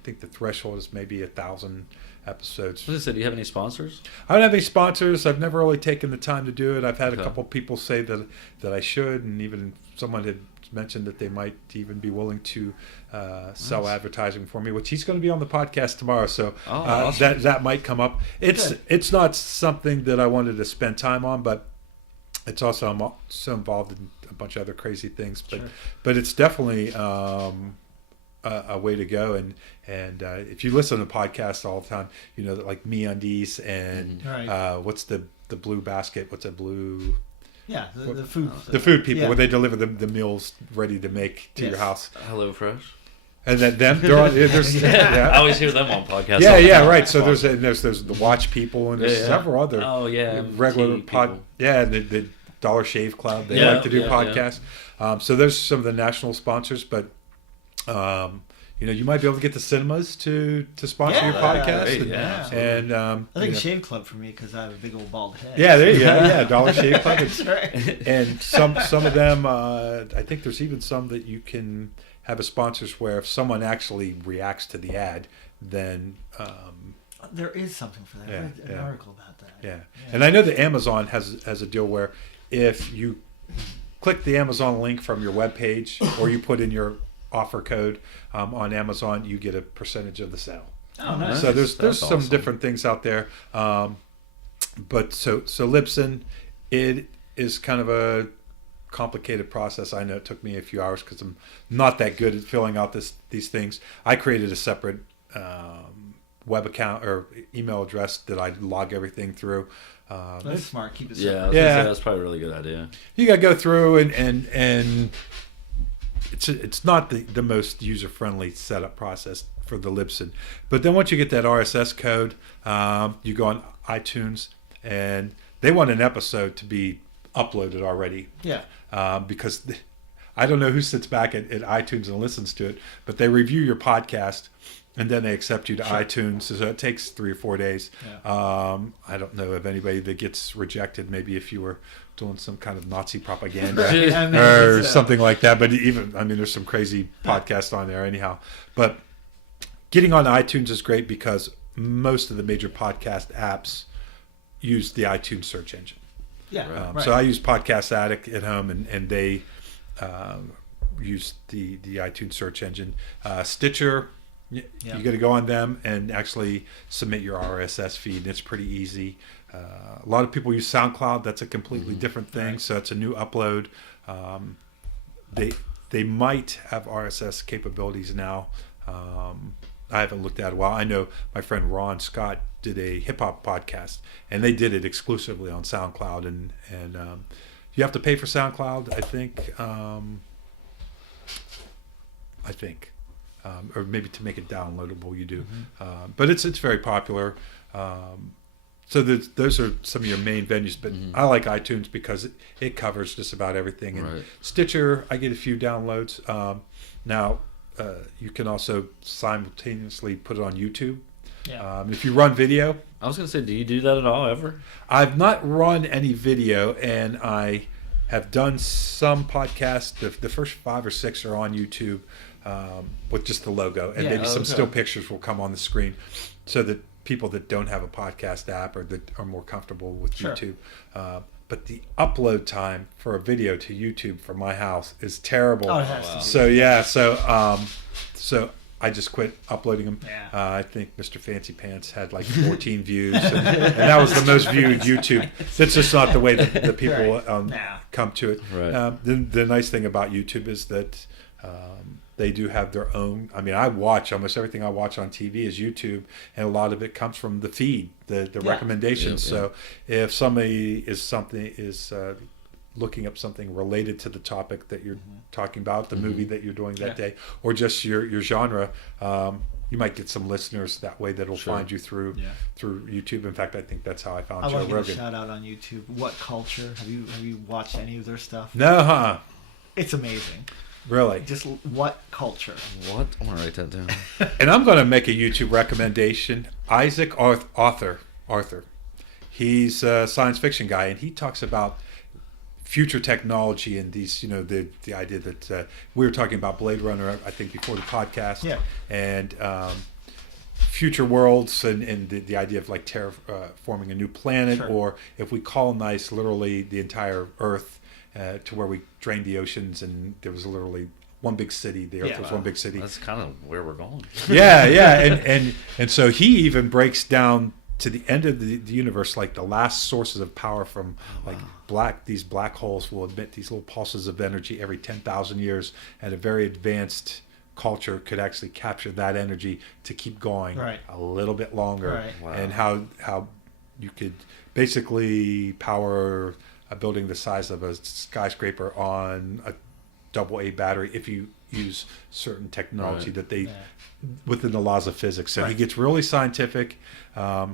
think the threshold is maybe 1,000 episodes. What is it? Do you have any sponsors? I don't have any sponsors. I've never really taken the time to do it. I've had Okay. a couple people say that I should, and even someone had mentioned that they might even be willing to sell advertising for me, which he's going to be on the podcast tomorrow. So awesome. that might come up. It's not something that I wanted to spend time on, but it's also I'm so involved in a bunch of other crazy things. But Sure. but it's definitely a way to go. And if you listen to podcasts all the time, you know that like MeUndies and what's the blue basket? What's a blue? Yeah, the food. The food people where they deliver the meals ready to make to your house. Hello Fresh. And then they're on. I always hear them on podcasts. Yeah, right. So there's the Watch People and there's several other regular people. And the Dollar Shave Club. They like to do podcasts. So there's some of the national sponsors, but you know, you might be able to get the cinemas to sponsor your podcast. And I think Shave Club for me because I have a big old bald head. Yeah, there you go. Yeah, Dollar Shave Club. That's right. And some of them, I think there's even some that you can have as sponsors where if someone actually reacts to the ad, then there is something for that. I read an article about that. Yeah, and I know that Amazon has a deal where if you click the Amazon link from your webpage or you put in your offer code on Amazon, you get a percentage of the sale. Oh, nice. So there's some awesome. different things out there. But so Libsyn, it is kind of a complicated process. I know it took me a few hours because I'm not that good at filling out these things. I created a separate web account or email address that I log everything through. That's smart. Keep it separate. Yeah, that's probably a really good idea. You got to go through and it's not the most user-friendly setup process for the Libsyn. But then once you get that RSS code, you go on iTunes and they want an episode to be uploaded already. Yeah. Because I don't know who sits back at iTunes and listens to it, but they review your podcast and then they accept you to iTunes. So it takes 3 or 4 days. Yeah. I don't know of anybody that gets rejected. Maybe if you were doing some kind of Nazi propaganda or something like that. But even, I mean, there's some crazy podcasts on there anyhow. But getting on iTunes is great because most of the major podcast apps use the iTunes search engine. Yeah. So I use Podcast Addict at home, and they use the iTunes search engine. Stitcher, you got to go on them and actually submit your RSS feed. It's pretty easy. A lot of people use SoundCloud. That's a completely different thing. So it's a new upload. They might have RSS capabilities now. I haven't looked at it a while. I know my friend Ron Scott did a hip hop podcast, and they did it exclusively on SoundCloud. And you have to pay for SoundCloud, I think. Or maybe to make it downloadable, you do. But it's very popular. So those are some of your main venues. But I like iTunes because it covers just about everything. And Stitcher, I get a few downloads. Now, you can also simultaneously put it on YouTube. Yeah. If you run video. I was going to say, do you do that at all ever? I've not run any video, and I have done some podcasts. The first 5 or 6 are on YouTube with just the logo, and maybe some still pictures will come on the screen so that people that don't have a podcast app or that are more comfortable with YouTube. But the upload time for a video to YouTube from my house is terrible. Oh, it has to be. So I just quit uploading them. Yeah. I think Mr. Fancy Pants had like 14 views, and that was the most viewed YouTube. That's just not the way that people come to it. Right. The nice thing about YouTube is that they do have their own. I mean, I watch almost everything I watch on TV is YouTube, and a lot of it comes from the feed, the recommendations. So if somebody is looking up something related to the topic that you're talking about, the movie that you're doing that day, or just your genre, you might get some listeners that way that'll find you through YouTube. In fact, I think that's how I found Joe Rogan. I want to give a shout out on YouTube. What Culture? Have you watched any of their stuff? No, It's amazing. Really? Just What Culture? What? I'm going to write that down. And I'm going to make a YouTube recommendation. Isaac Arthur. He's a science fiction guy, and he talks about future technology and these, the idea that we were talking about Blade Runner, I think, before the podcast. Yeah. And future worlds and the idea of like forming a new planet, or if we colonize literally the entire Earth to where we drained the oceans and there was literally one big city. The Earth was one big city. That's kind of where we're going. And so he even breaks down to the end of the universe, like the last sources of power from these black holes will emit these little pulses of energy every 10,000 years at a very advanced culture could actually capture that energy to keep going a little bit longer, Wow. and how you could basically power a building the size of a skyscraper on a AA battery if you use certain technology that they within the laws of physics. So he gets really scientific. A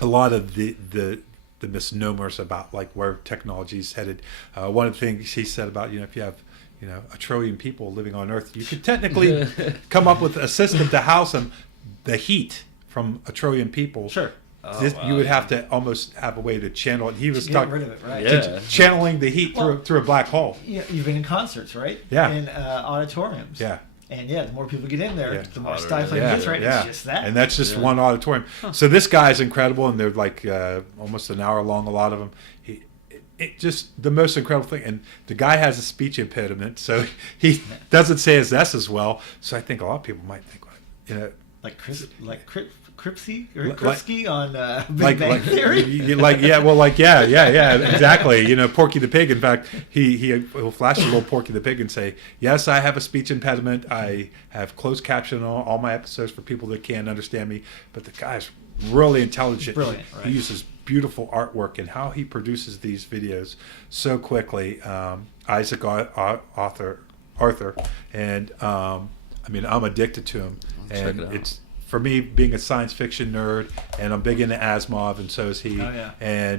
lot of the misnomers about like where technology is headed. One of the things he said about, if you have 1 trillion people living on Earth, you could technically come up with a system to house them, the heat from 1 trillion people. Sure. You would have to almost have a way to channel it. He was talking rid of it, right? Channeling the heat through a black hole. Yeah, you've been in concerts, right? Yeah. In auditoriums. Yeah. And the more people get in there, the more stifling it gets, right? Yeah. It's just that. And that's just one auditorium. So this guy's incredible, and they're like almost an hour long, a lot of them. It just the most incredible thing. And the guy has a speech impediment, so he doesn't say his S as well. So I think a lot of people might think, Kripke or Kripke on Big Bang Theory. Exactly. Porky the Pig. In fact, he'll flash a little Porky the Pig and say, "Yes, I have a speech impediment. I have closed caption on all my episodes for people that can't understand me." But the guy's really intelligent. Brilliant. Right? He uses beautiful artwork and how he produces these videos so quickly. Isaac Arthur, and I'm addicted to him. And it's for me, being a science fiction nerd, and I'm big into Asimov, and so is he. Oh, yeah.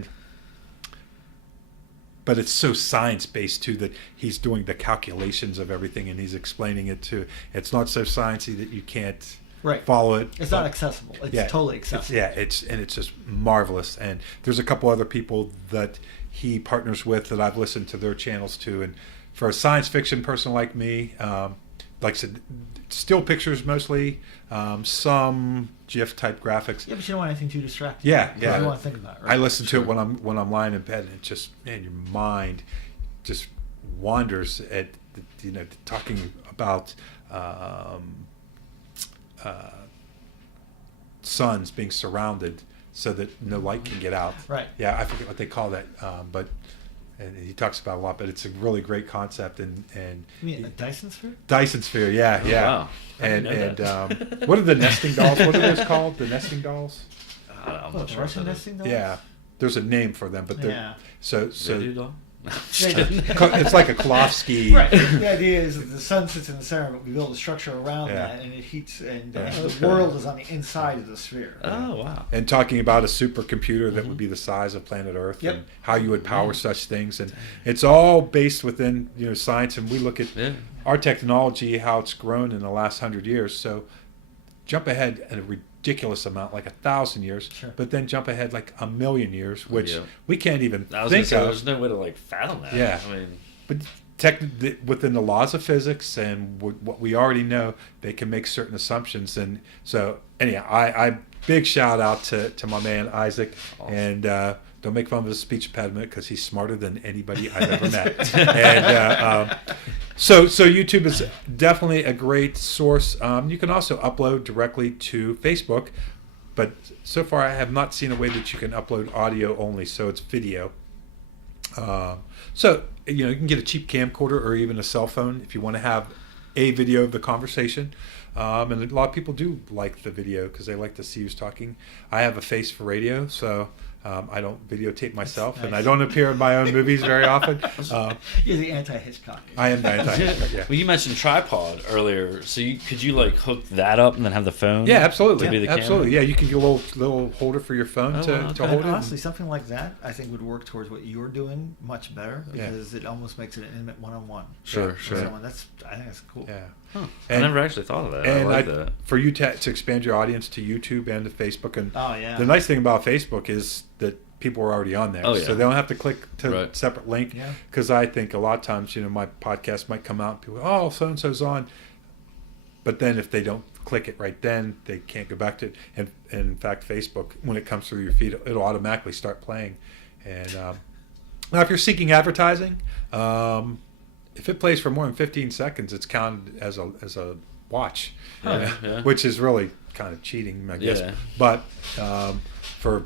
But it's so science-based, too, that he's doing the calculations of everything, and he's explaining it, too. It's not so sciencey that you can't follow it. It's not accessible. It's totally accessible. It's just marvelous. And there's a couple other people that he partners with that I've listened to their channels, too. And for a science fiction person like me, like I said, still pictures mostly, some GIF type graphics. Yeah, but you don't want anything too distracting. Yeah. You don't want to think about it. Right? I listen to it when I'm lying in bed, and it just, your mind just wanders at talking about suns being surrounded so that no light can get out. Right. Yeah, I forget what they call that, and he talks about it a lot, but it's a really great concept. And you mean a Dyson sphere? Dyson sphere, yeah. Wow. And what are the nesting dolls? What are those called? The nesting dolls? I'm not sure. Russian nesting dolls? Yeah, there's a name for them, but they're so. Doll? It's like a Klofsky. Right. The idea is that the sun sits in the center, but we build a structure around that, and it heats, and the world is on the inside of the sphere. Oh, wow. And talking about a supercomputer that would be the size of planet Earth, and how you would power such things, and it's all based within science. And we look at our technology, how it's grown in the last 100 years. So jump ahead a ridiculous amount, like 1,000 years, but then jump ahead like 1,000,000 years, which we can't even think of. There's no way to fathom that. Yeah, but within the laws of physics and what we already know, they can make certain assumptions. And so, anyhow, I big shout out to my man Isaac, and don't make fun of his speech impediment because he's smarter than anybody I've ever met. And so YouTube is definitely a great source. You can also upload directly to Facebook, but so far I have not seen a way that you can upload audio only, so it's video. So you can get a cheap camcorder or even a cell phone if you want to have a video of the conversation. And a lot of people do like the video because they like to see who's talking. I have a face for radio, so I don't videotape myself, and I don't appear in my own movies very often. You're the anti-Hitchcock. I am the anti-Hitchcock, yeah. Well, you mentioned tripod earlier, so could you hook that up and then have the phone? Yeah, absolutely. To be the absolutely. camera? Yeah, you can get a little holder for your phone to hold it. Honestly, something like that I think would work towards what you're doing much better because it almost makes it an intimate one-on-one. Sure. I think that's cool. Yeah. Huh. I never actually thought of that. And I like that. For you to expand your audience to YouTube and to Facebook. And the nice thing about Facebook is that people are already on there. Oh, yeah. So they don't have to click to a separate link. Because I think a lot of times, my podcast might come out and people go, so-and-so's on. But then if they don't click it right then, they can't go back to it. And in fact, Facebook, when it comes through your feed, it'll automatically start playing. And now if you're seeking advertising, if it plays for more than 15 seconds, it's counted as a watch, which is really kind of cheating, I guess. But for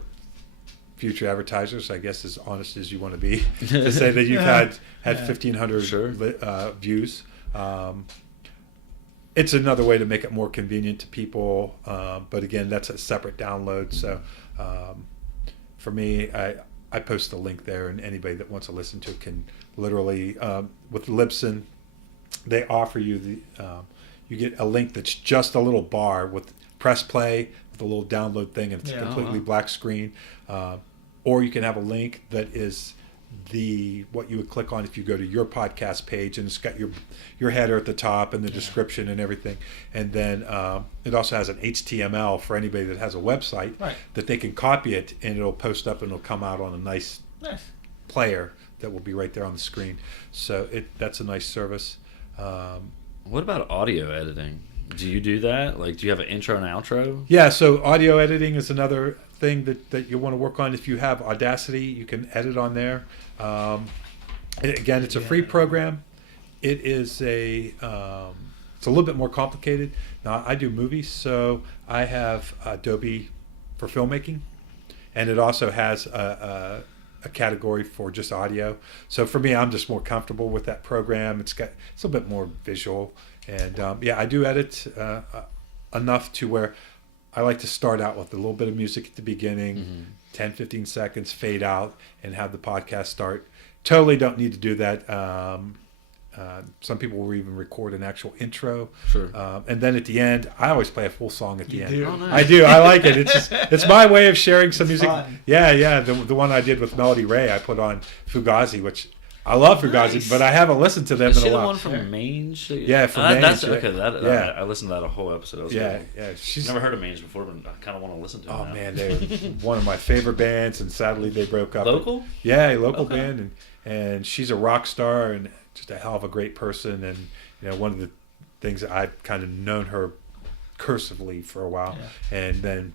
future advertisers, I guess, as honest as you want to be, to say that you've had 1,500 views. it's another way to make it more convenient to people. But again, that's a separate download. So for me, I post the link there, and anybody that wants to listen to it can literally, with Libsyn, they offer you you get a link that's just a little bar with press play with a little download thing, and it's a completely black screen. Or you can have a link that is what you would click on if you go to your podcast page, and it's got your header at the top and the description and everything. And then it also has an HTML for anybody that has a website that they can copy it, and it'll post up and it'll come out on a nice player that will be right there on the screen. So that's a nice service. What about audio editing? Do you do that? Like, do you have an intro and outro? Yeah, so audio editing is another thing that you want to work on. If you have Audacity, you can edit on there. Again, it's a free program. It is it's a little bit more complicated. Now, I do movies, so I have Adobe for filmmaking, and it also has a category for just audio. So for me, I'm just more comfortable with that program. It's a little bit more visual, and I do edit enough to where I like to start out with a little bit of music at the beginning, 10, 15 seconds, fade out, and have the podcast start. Totally don't need to do that. Some people will even record an actual intro. Sure. And then at the end, I always play a full song at the end. Do? Oh, nice. I do. I like it. It's my way of sharing some music. Fun. Yeah. The one I did with Melody Ray, I put on Fugazi, which I love Fugazi, Nice. but I haven't listened to them Is in she a the while. one from Mange? Yeah, from Mange, That's, yeah. okay, I listened to that a whole episode. That was Yeah, good. yeah. She's Never heard of Mange before, but I kind of want to listen to it oh now. man, they're one of my favorite bands, and sadly they broke up. Local? Yeah, a local Okay. band, and she's a rock star and just a hell of a great person. And one of the things that I've kind of known her cursively for a while, and then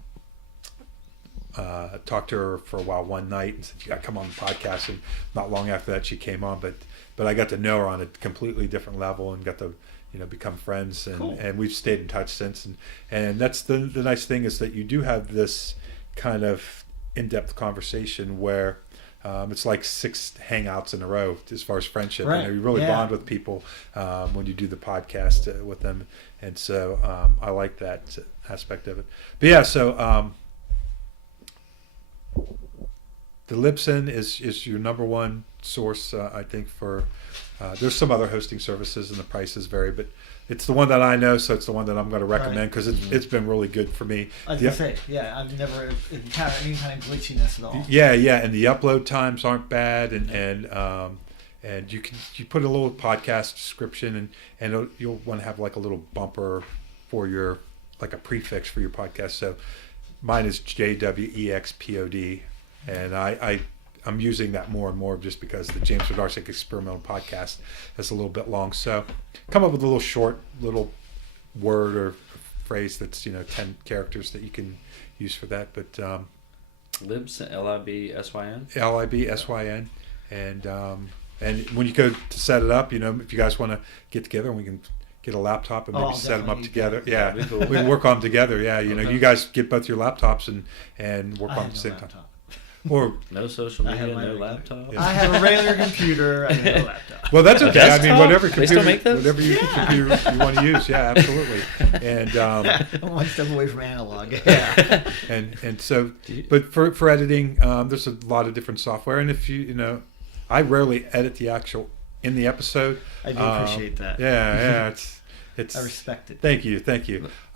talked to her for a while one night and said, "You got to come on the podcast." And not long after that, she came on, but I got to know her on a completely different level and got to become friends, and Cool. and we've stayed in touch since. And that's the nice thing is that you do have this kind of in-depth conversation where it's like 6 hangouts in a row as far as friendship. Right. You really Yeah. bond with people when you do the podcast with them, and so I like that aspect of it. But yeah, so the Libsyn is your number one source, I think, for there's some other hosting services and the prices vary, but it's the one that I know, so it's the one that I'm going to recommend because it's been really good for me. I was going to say, I've never encountered any kind of glitchiness at all. Yeah, and the upload times aren't bad, and you put a little podcast description, and you'll want to have like a little bumper for your, like a prefix for your podcast. So mine is JWEXPod, and I'm using that more and more just because the James Wodarcyk Experimental Podcast is a little bit long. So come up with a little short little word or phrase that's 10 characters that you can use for that. But Libsyn, Libsyn. Libsyn, and when you go to set it up, if you guys want to get together and we can get a laptop and maybe I'll set them up definitely together. do Yeah, that'd be cool. we can work on them together. Yeah, Okay. you guys get both your laptops and work I on have the no same time. laptop. Or No social I have media, my no regular- laptop. Yeah. I have a regular computer. I have no laptop. well, that's okay. I mean, Desktop? whatever They computer, still make those? whatever computer you want to use. Yeah, absolutely. And I'm one step away from analog. Yeah. and so, but for editing, there's a lot of different software, and if I rarely edit the actual in the episode. I do appreciate that. Yeah, it's. I respect it. Thank you.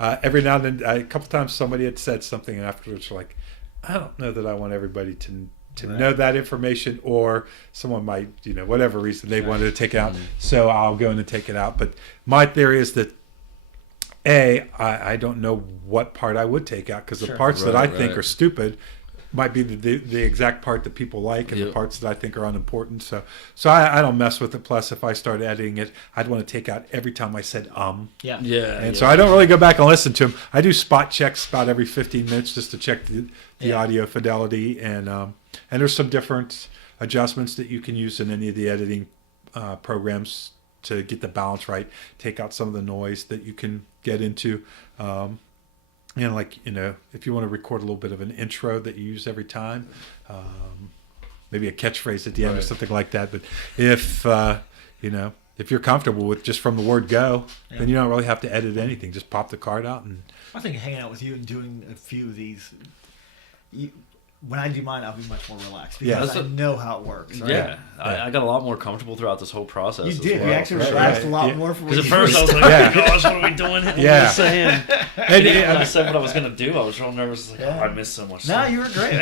Every now and then, a couple times, somebody had said something, and afterwards, like, I don't know that I want everybody to Right. know that information, or someone might, whatever reason they Right. wanted to take it out. So I'll go in and take it out. But my theory is that I don't know what part I would take out because the Sure. parts that I Right, think right. are stupid might be the exact part that people like, and the Yep. parts that I think are unimportant. So I don't mess with it. Plus, if I start editing it, I'd want to take out every time I said Yeah. Yeah. and so I don't really go back and listen to them. I do spot checks about every 15 minutes just to check the Yeah. audio fidelity, and there's some different adjustments that you can use in any of the editing programs to get the balance right. Take out some of the noise that you can get into. If you want to record a little bit of an intro that you use every time, maybe a catchphrase at the end or Right. something like that. But if if you're comfortable with just from the word go, then you don't really have to edit anything. Just pop the card out and. I think hanging out with you and doing a few of these. When I do mine, I'll be much more relaxed because I know how it works. Right? Yeah, I got a lot more comfortable throughout this whole process. You did. Well. You actually relaxed a lot more. Because at first I was like, "Oh gosh, what are we doing?" What are we saying? And when I said what I was going to do, I was real nervous. Like, I missed so much. No, you were great.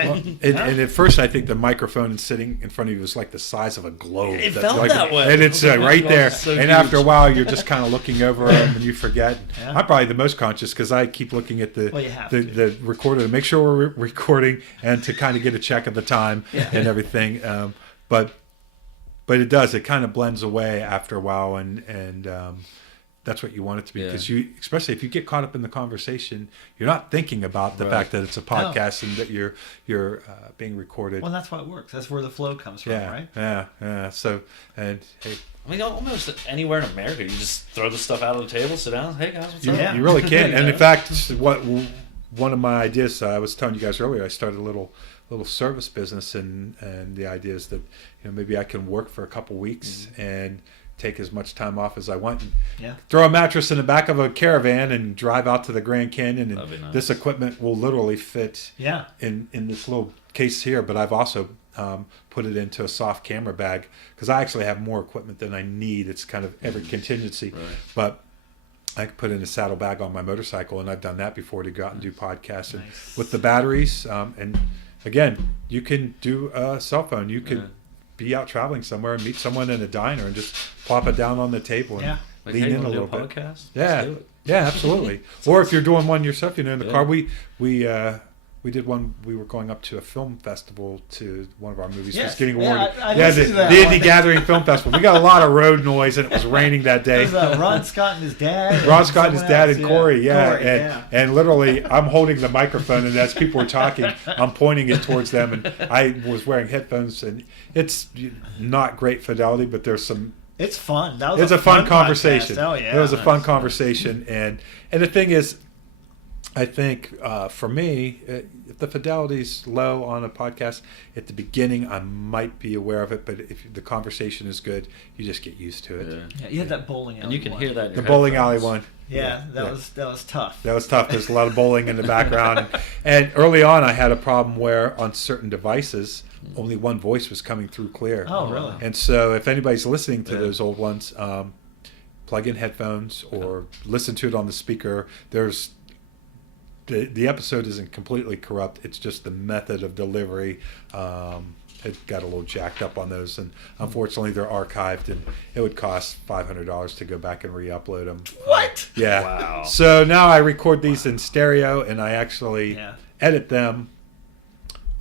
And at first, I think the microphone sitting in front of you was like the size of a globe. It felt that way. And it's right there. So and huge. after a while, you're just kind of looking over them and you forget. I'm probably the most conscious because I keep looking at the recorder to make sure we're recording and to kind of get a check of the time and everything. But it does. It kind of blends away after a while, and that's what you want it to be, because especially if you get caught up in the conversation, you're not thinking about the fact that it's a podcast and that you're being recorded. Well, that's why it works. That's where the flow comes from, right? Yeah. So, and hey, I mean, almost anywhere in America, you just throw the stuff out on the table, sit down. Hey guys, what's up? You really can. And in fact, one of my ideas, I was telling you guys earlier, I started a little service business, and the idea is that maybe I can work for a couple weeks and take as much time off as I want and throw a mattress in the back of a caravan and drive out to the Grand Canyon, and nice. This equipment will literally fit in this little case here, but I've also put it into a soft camera bag because I actually have more equipment than I need. It's kind of every contingency, but I could put in a saddlebag on my motorcycle, and I've done that before to go out and do podcasts. And with the batteries, and again, you can do a cell phone. You could be out traveling somewhere and meet someone in a diner and just plop it down on the table and lean in a little bit. Podcast? Yeah, absolutely. Or if you're doing one yourself, in the car. We did one. We were going up to a film festival to one of our movies. Yes. Was getting awarded. The Indie Gathering Film Festival. We got a lot of road noise, and it was raining that day. It was Ron Scott and his dad. Ron Scott and his dad and Corey. And literally, I'm holding the microphone, and as people were talking, I'm pointing it towards them, and I was wearing headphones, and it's not great fidelity, but there's some. It's fun. It's a fun conversation. Oh yeah, it was a fun conversation, and the thing is, I think for me, if the fidelity's low on a podcast at the beginning, I might be aware of it. But if the conversation is good, you just get used to it. Yeah, you had that bowling alley. And you can hear that in your bowling headphones. alley one. Yeah, that was tough. That was tough. There's a lot of bowling in the background, and early on, I had a problem where on certain devices, only one voice was coming through clear. Oh, really? And so, if anybody's listening to those old ones, plug in headphones or listen to it on the speaker. There's the episode isn't completely corrupt. It's just the method of delivery. It got a little jacked up on those, and unfortunately they're archived, and it would cost $500 to go back and re-upload them. What? Yeah. Wow. So now I record these in stereo, and I actually edit them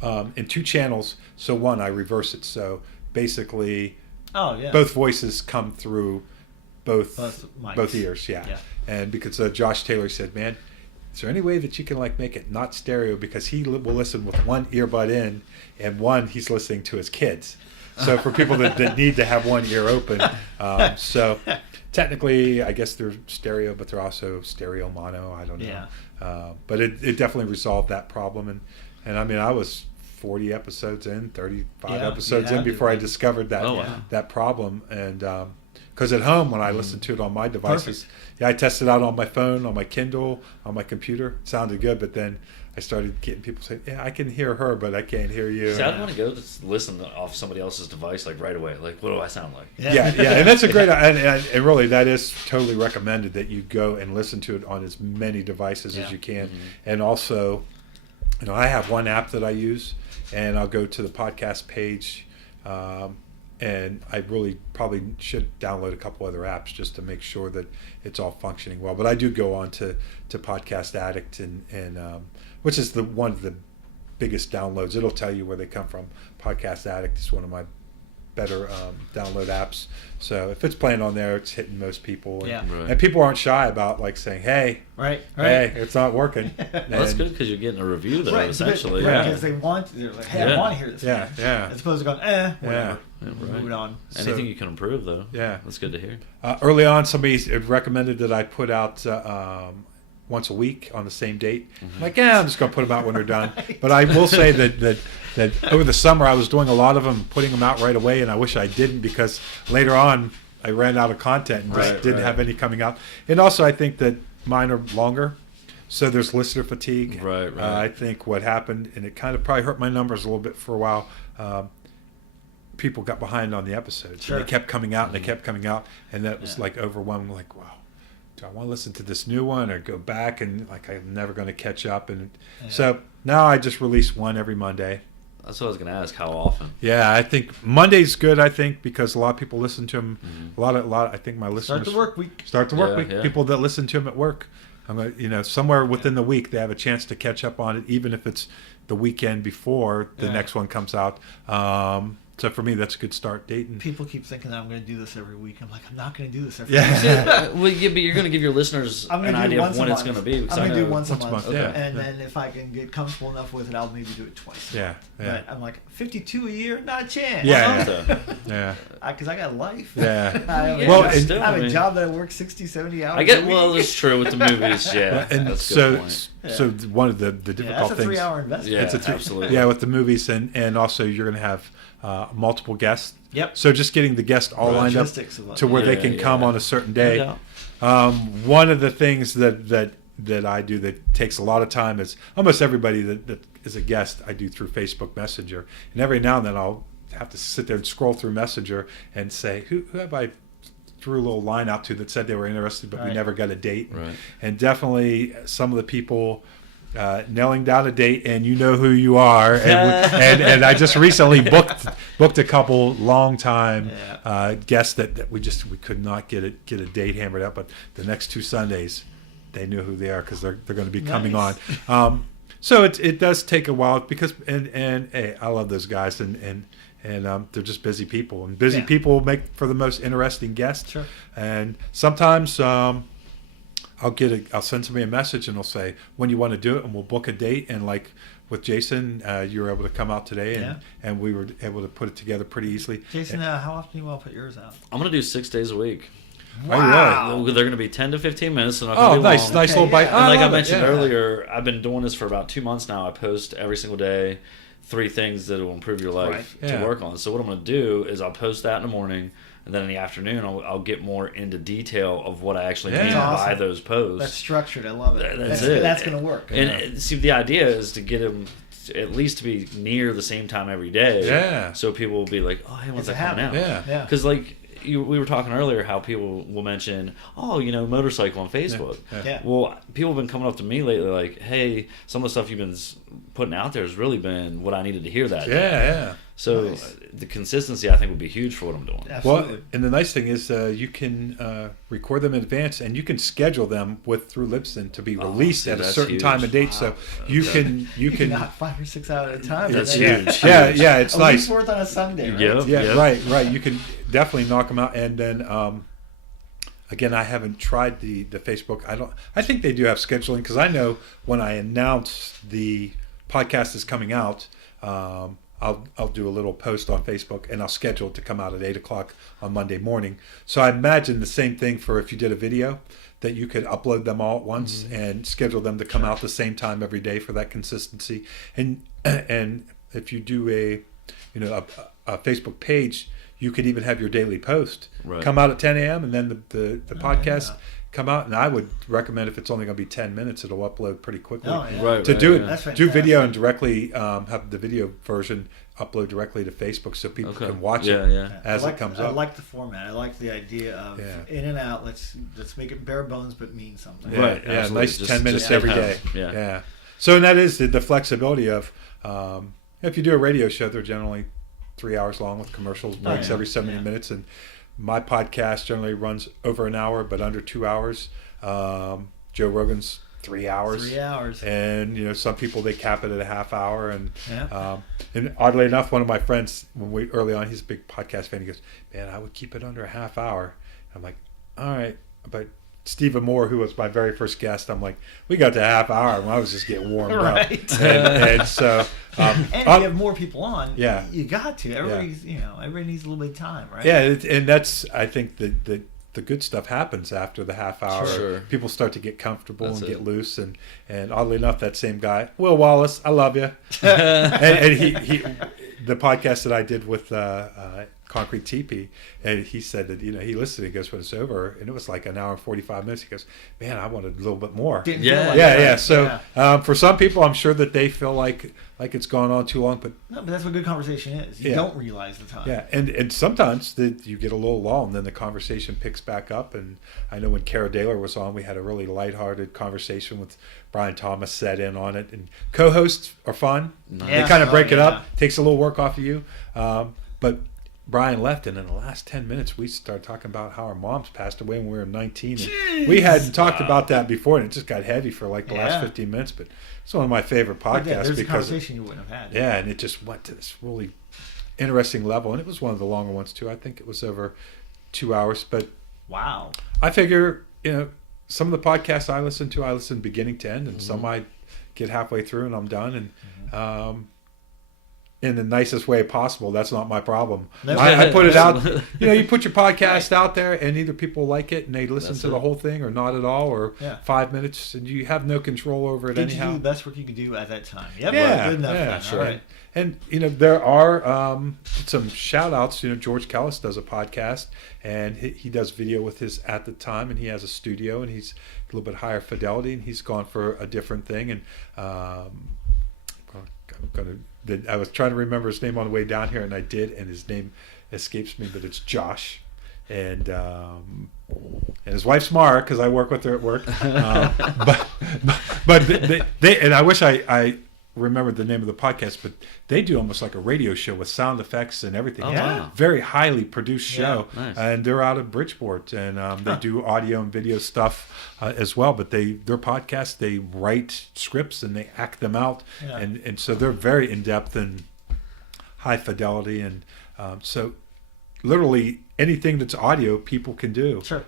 in two channels. So one, I reverse it. So basically, both voices come through both ears. Yeah. And because Josh Taylor said, man, is there any way that you can make it not stereo, because he will listen with one earbud in and one he's listening to his kids. So for people that need to have one ear open, so technically I guess they're stereo, but they're also stereo mono. I don't know. But it definitely resolved that problem. And I mean, I was 40 episodes in, 35 episodes in before I discovered that problem. And because at home, when I listened to it on my devices, I tested it out on my phone, on my Kindle, on my computer. It sounded good, but then I started getting people saying, "Yeah, I can hear her, but I can't hear you." See, I'd want to go to listen off somebody else's device right away. What do I sound like? Yeah, and that's a great, and really that is totally recommended that you go and listen to it on as many devices as you can. And also, I have one app that I use, and I'll go to the podcast page. And I really probably should download a couple other apps just to make sure that it's all functioning well. But I do go on to Podcast Addict, and which is one of the biggest downloads. It'll tell you where they come from. Podcast Addict is one of my better download apps. So if it's playing on there, it's hitting most people. And people aren't shy about saying, "Hey, hey, it's not working." Well, that's good because you're getting a review though, essentially. Because they're like, "Hey, I want to hear this." Yeah. As opposed to going, whatever. Moving on. Anything you can improve though. Yeah, that's good to hear. Early on, somebody had recommended that I put out once a week on the same date. I'm like, I'm just going to put them out when they're done. But I will say that over the summer I was doing a lot of them, putting them out right away, and I wish I didn't, because later on I ran out of content and just Right, didn't right. have any coming out. And also, I think that mine are longer, so there's listener fatigue. Right, right. I think what happened, and it kind of probably hurt my numbers a little bit for a while. People got behind on the episodes. Sure. And they kept coming out, and they Mhm. kept coming out, and that was Yeah. like overwhelming. Like, wow, do I want to listen to this new one or go back? And like, I'm never going to catch up. And Yeah. so now I just release one every Monday. That's what I was going to ask. How often? Yeah, I think Monday's good. I think because a lot of people listen to them. Mhm. A lot. I think my listeners Start the work week. Start the work Yeah, week. yeah. People that listen to them at work. I'm gonna, somewhere within the week they have a chance to catch up on it, even if it's the weekend before the Yeah. next one comes out. So for me, that's a good start date. And People keep thinking that I'm going to do this every week. I'm like, I'm not going to do this every Yeah. week. Well, yeah, but you're going to give your listeners I'm an gonna do idea once of when a it's going month. to be. Because I'm I going to do know- once a Once a month. month, yeah. And then if I can get comfortable enough with it, I'll maybe do it twice. yeah, But I'm like, 52 a year? Not a chance. Yeah. So, yeah, Because I got life. yeah. I have, Yeah, Well, a, and- job, I have I a mean- job that I work 60, 70 hours I get. a Well, week. that's true with the movies. Yeah, And that's a so, good point. so one of the Yeah, difficult that's a things. 3-hour investment. Yeah, It's a absolutely. Yeah, with the movies and also you're going to have multiple guests. Yep. So just getting the guests all lined up Logistics of it. to where they Yeah, can yeah. come on a certain No day. doubt. One of the things that I do that takes a lot of time is almost everybody that is a guest I do through Facebook Messenger, and every now and then I'll have to sit there and scroll through Messenger and say who have I threw a little line out to that said they were interested, but we Right. never got a date. Right. And definitely some of the people. Nailing down a date, and you know who you are, and I just recently booked a couple long time guests that we could not get a date hammered out, but the next 2 Sundays they knew who they are because they're going to be coming Nice. on. So it does take a while because and hey, I love those guys and they're just busy people, and busy Yeah. people make for the most interesting guests. Sure. And sometimes I'll send somebody a message and they'll say when you want to do it, and we'll book a date. And like with Jason, you were able to come out today, and we were able to put it together pretty easily. Jason, how often do you want to put yours out? I'm going to do 6 days a week. Wow. They're going to be 10 to 15 minutes. And Oh, nice little Okay, bite. yeah. Oh, And like I love it, mentioned yeah. earlier, I've been doing this for about 2 months now. I post every single day 3 things that will improve your life Right. Yeah. to work on. So what I'm going to do is I'll post that in the morning, and then in the afternoon I'll get more into detail of what I actually Yeah. mean That's by awesome. those posts. That's structured. I love it. That's it. That's going to work. And see, the idea is to get them at least to be near the same time every day. Yeah. So people will be like, oh, hey, when's It's that a coming out? habit. Yeah. Because like we were talking earlier, how people will mention, oh, Motorcycle on Facebook. Yeah. Well, people have been coming up to me lately like, hey, some of the stuff you've been putting out there has really been what I needed to hear that day. Yeah. So Nice. the consistency, I think, would be huge for what I'm doing. Absolutely. Well, and the nice thing is you can record them in advance, and you can schedule them through Libsyn to be released see, at a that's certain huge. time and date. So you Okay. can you can knock 5 or 6 out at a time. That's and then- huge. yeah, it's A nice. week's worth on a Sunday, right? Yep. Yeah, right. You can definitely knock them out, and then again, I haven't tried the Facebook. I think they do have scheduling because I know when I announce the podcast is coming out, I'll do a little post on Facebook and I'll schedule it to come out at 8:00 on Monday morning. So I imagine the same thing for if you did a video, that you could upload them all at once and schedule them to come out the same time every day for that consistency. And if you do a Facebook page, you could even have your daily post come out at 10 a.m. and then the podcast come out. And I would recommend if it's only going to be 10 minutes, it'll upload pretty quickly. Oh, yeah. Right. To do it, That's do video fantastic. and directly have the video version upload directly to Facebook so people Okay. can watch Yeah, it yeah. as I like, it comes I up. like the format. I like the idea of in and out. Let's make it bare bones but mean something. Yeah, Right, yeah, absolutely. nice Just- 10 minutes just every have- day. yeah. So and that is the flexibility of if you do a radio show, they're generally 3 hours long with commercials, breaks yeah. every 70 minutes, and my podcast generally runs over an hour but under 2 hours. Joe Rogan's 3 hours. 3 hours. And some people they cap it at a half hour, and Yeah. and oddly enough, one of my friends early on, he's a big podcast fan. He goes, "Man, I would keep it under a half hour." I'm like, "All right," but Stephen Moore, who was my very first guest, I'm like, "We got to a half hour, and I was just getting warmed Right. up." And so, And if you have more people on, Yeah. you got to. Everybody's, everybody needs a little bit of time, right? yeah, and that's I think the good stuff happens after the half hour. Sure. People start to get comfortable That's and it. get loose, and oddly enough, that same guy, Will Wallace, I love you. and he the podcast that I did with concrete teepee, and he said that he listened. He goes, when it's over, and it was like an hour and 45 minutes. He goes, man, I wanted a little bit more. Didn't Yeah. feel like Yeah, that. yeah. So for some people, I'm sure that they feel like it's gone on too long, but No, but that's what good conversation is. You Yeah. don't realize the time. yeah, and sometimes you get a little lull, and then the conversation picks back up. And I know when Kara Daler was on, we had a really lighthearted conversation with Brian Thomas set in on it. And co-hosts are fun. Nice. They kind of break it yeah. up, takes a little work off of you. But Brian left, and in the last 10 minutes, we started talking about how our moms passed away when we were 19. And we hadn't talked about that before, and it just got heavy for like the last 15 minutes. But it's one of my favorite But yeah, podcasts there's a because conversation you wouldn't have had. yeah, and it just went to this really interesting level, and it was one of the longer ones too. I think it was over 2 hours. But Wow. I figure, some of the podcasts I listen beginning to end, and some I get halfway through and I'm done. And in the nicest way possible, that's not my problem. No. I put it out. You put your podcast out there, and either people like it and they listen That's to the it. whole thing, or not at all, or Yeah. 5 minutes, and you have no control over it Did you anyhow. do the best work you could do at that time? Yep. Yeah, Good enough. yeah, then. sure. All right. And there are some shout outs. George Kellis does a podcast, and he does video with his At the Time, and he has a studio, and he's a little bit higher fidelity, and he's gone for a different thing. And I was trying to remember his name on the way down here, and I did, and his name escapes me, but it's Josh. And his wife's Mara, because I work with her at work. But they and I wish I remembered the name of the podcast, but they do almost like a radio show with sound effects and everything. Oh, It's a wow. very highly produced show. Yeah, nice. And they're out of Bridgeport, and they do audio and video stuff as well. But their podcast, they write scripts and they act them out, Yeah. and so they're very in depth and high fidelity, and so literally anything that's audio, people can do. Sure.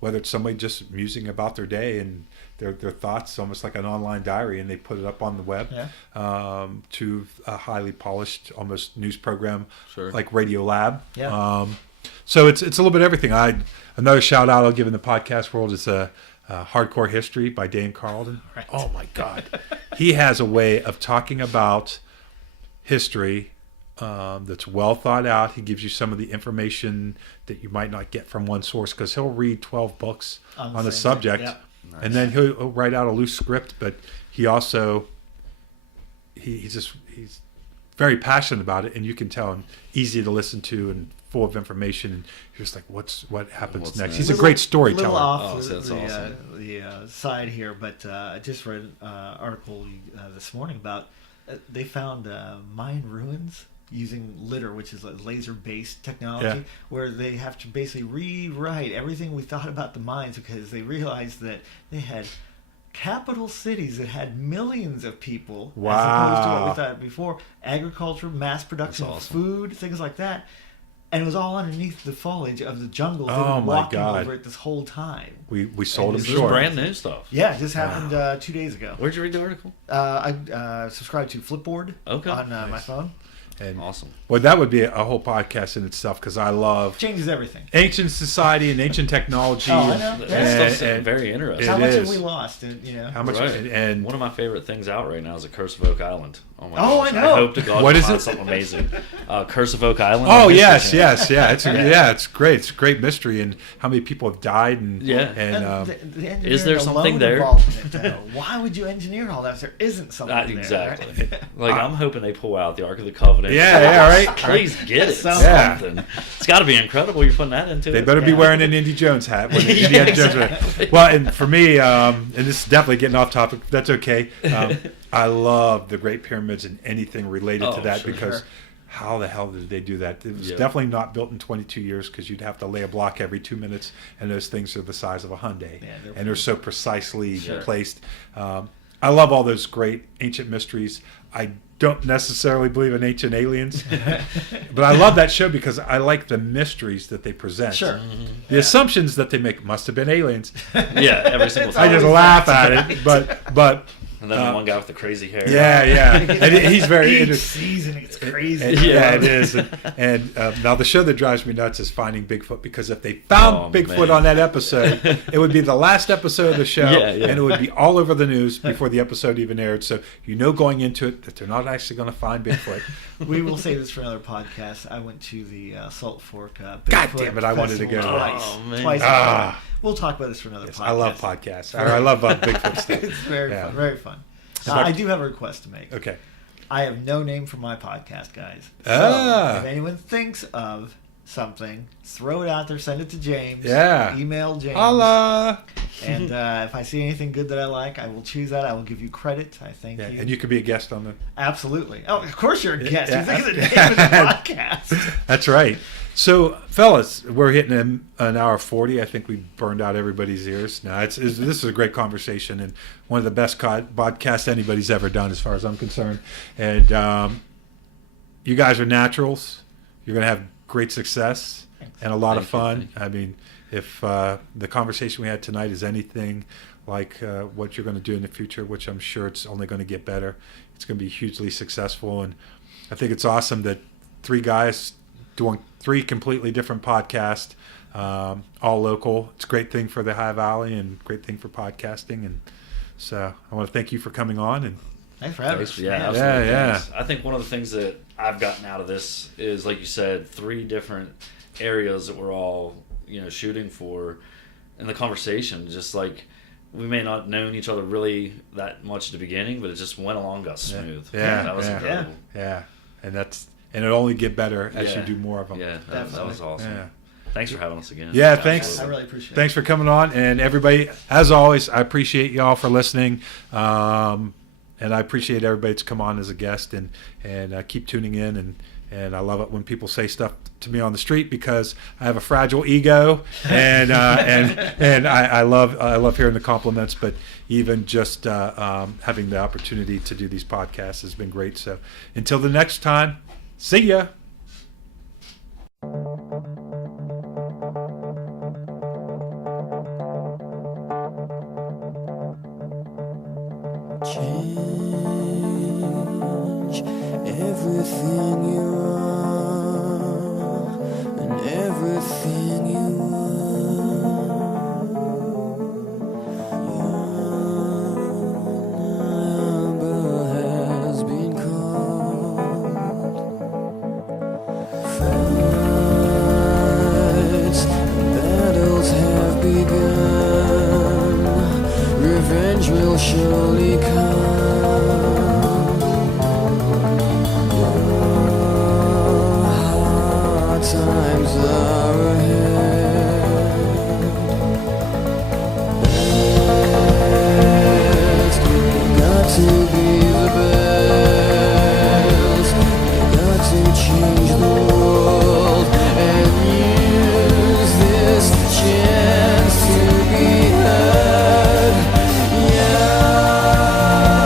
Whether it's somebody just musing about their day and their thoughts, almost like an online diary, and they put it up on the web, to a highly polished, almost news program, Sure. like Radio Lab. Yeah. So it's a little bit of everything. Another shout out I'll give in the podcast world is Hardcore History by Dane Carlton. Right. Oh my God, he has a way of talking about history that's well thought out. He gives you some of the information that you might not get from one source, because he'll read 12 books On on the a same subject, thing, yeah. and then he'll write out a loose script. But he also he's very passionate about it, and you can tell, and easy to listen to, and full of information. And you're just like, what happens What's next? next? He's a great Little storyteller. off Oh, that's awesome. the side here, but I just read an article this morning about they found Mayan ruins using litter, which is like laser-based technology, Yeah. where they have to basically rewrite everything we thought about the Mayans, because they realized that they had capital cities that had millions of people, as opposed to what Wow. we thought before. Agriculture, mass production That's of awesome. food, things like that. And it was all underneath the foliage of the jungle. They Oh were my walking God. over it this whole time. We sold him And This is short. brand new stuff. Yeah, it just happened 2 days ago. Where'd you read the article? I subscribe to Flipboard Okay. on my Nice. phone. And Awesome. well, that would be a whole podcast in itself, because I love Changes everything. ancient society and ancient technology. Oh, I and, know. That Yeah. stuff's very interesting. It How much is. have we lost? how much Right. and One of my favorite things out right now is a Curse of Oak Island. Oh my Oh, gosh. I know. hope to God What you is find it? something amazing. Curse of Oak Island. oh on History yes, Channel. yes, yeah, it's great. It's a great mystery, and how many people have died, and Yeah. and the Is there engineering something alone there? involved in it, though. Why would you engineer all that if there isn't something there? Exactly. right? Like I'm hoping they pull out the Ark of the Covenant. Yeah, right. Please get it. Sounds- Yeah. Something. It's got to be incredible. You're putting that into they it. better be Yeah. wearing an Indy Jones hat. When Yeah, Indiana Jones exactly. well, and for me, and this is definitely getting off topic. That's okay. I love the Great Pyramids and anything related to Oh, that, sure. because Sure. how the hell did they do that? It was Yeah. definitely not built in 22 years, because you'd have to lay a block every 2 minutes, and those things are the size of a Hyundai, Yeah, they're and they're so precisely Sure. placed. I love all those great ancient mysteries. I don't necessarily believe in ancient aliens, but I love that show because I like the mysteries that they present. Sure. The assumptions that they make must have been aliens. Yeah, every single I time. just laugh at it, but And then the one guy with the crazy hair. Yeah. And he's very Each season it's crazy. Yeah, it is. And now the show that drives me nuts is Finding Bigfoot, because if they found Bigfoot on that episode, it would be the last episode of the show, and it would be all over the news before the episode even aired. So going into it that they're not actually going to find Bigfoot. We will save this for another podcast. I went to the Salt Fork Bigfoot God damn it, I wanted to go. Twice. We'll talk about this for another podcast. I love podcasts. I love Bigfoot stuff. It's very fun. Very fun. I do have a request to make. Okay. I have no name for my podcast, guys. So if anyone thinks of something, throw it out there. Send it to James. Yeah. Email James. Holla. And if I see anything good that I like, I will choose that. I will give you credit. I thank you. And you could be a guest on the... Absolutely. Oh, of course you're a guest. You think of the name of the podcast. That's right. So, fellas, we're hitting an hour 40. I think we burned out everybody's ears. Now, this is a great conversation and one of the best podcasts anybody's ever done, as far as I'm concerned. And you guys are naturals. You're going to have great success and a lot of fun. I mean, if the conversation we had tonight is anything like what you're going to do in the future, which I'm sure it's only going to get better, it's going to be hugely successful. And I think it's awesome that 3 guys doing 3 completely different podcasts, all local. It's a great thing for the High Valley and great thing for podcasting. And so I want to thank you for coming on. And thanks for having us. Yeah, absolutely. Yeah. I think one of the things that I've gotten out of this is, like you said, 3 different areas that we're all, shooting for in the conversation. Just like we may not have known each other really that much at the beginning, but it just went along, got smooth. Yeah. That was incredible. Yeah. And it'll only get better as you do more of them. Yeah, that was awesome. Yeah. Thanks for having us again. Yeah, thanks. I really appreciate it. Thanks for coming on. And everybody, as always, I appreciate y'all for listening. And I appreciate everybody that's come on as a guest and keep tuning in. And I love it when people say stuff to me on the street, because I have a fragile ego, and I love hearing the compliments. But even just having the opportunity to do these podcasts has been great. So until the next time, see ya. Change everything you are and everything you are. Your number has been called. Fights and battles have begun. Revenge will surely come. Times are ahead. Best, you got to be the best. You got to change the world and use this chance to be heard. Yeah.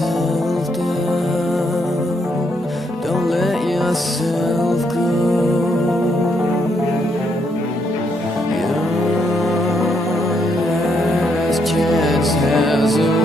yourself down. Don't let yourself go. Your last chance has arrived.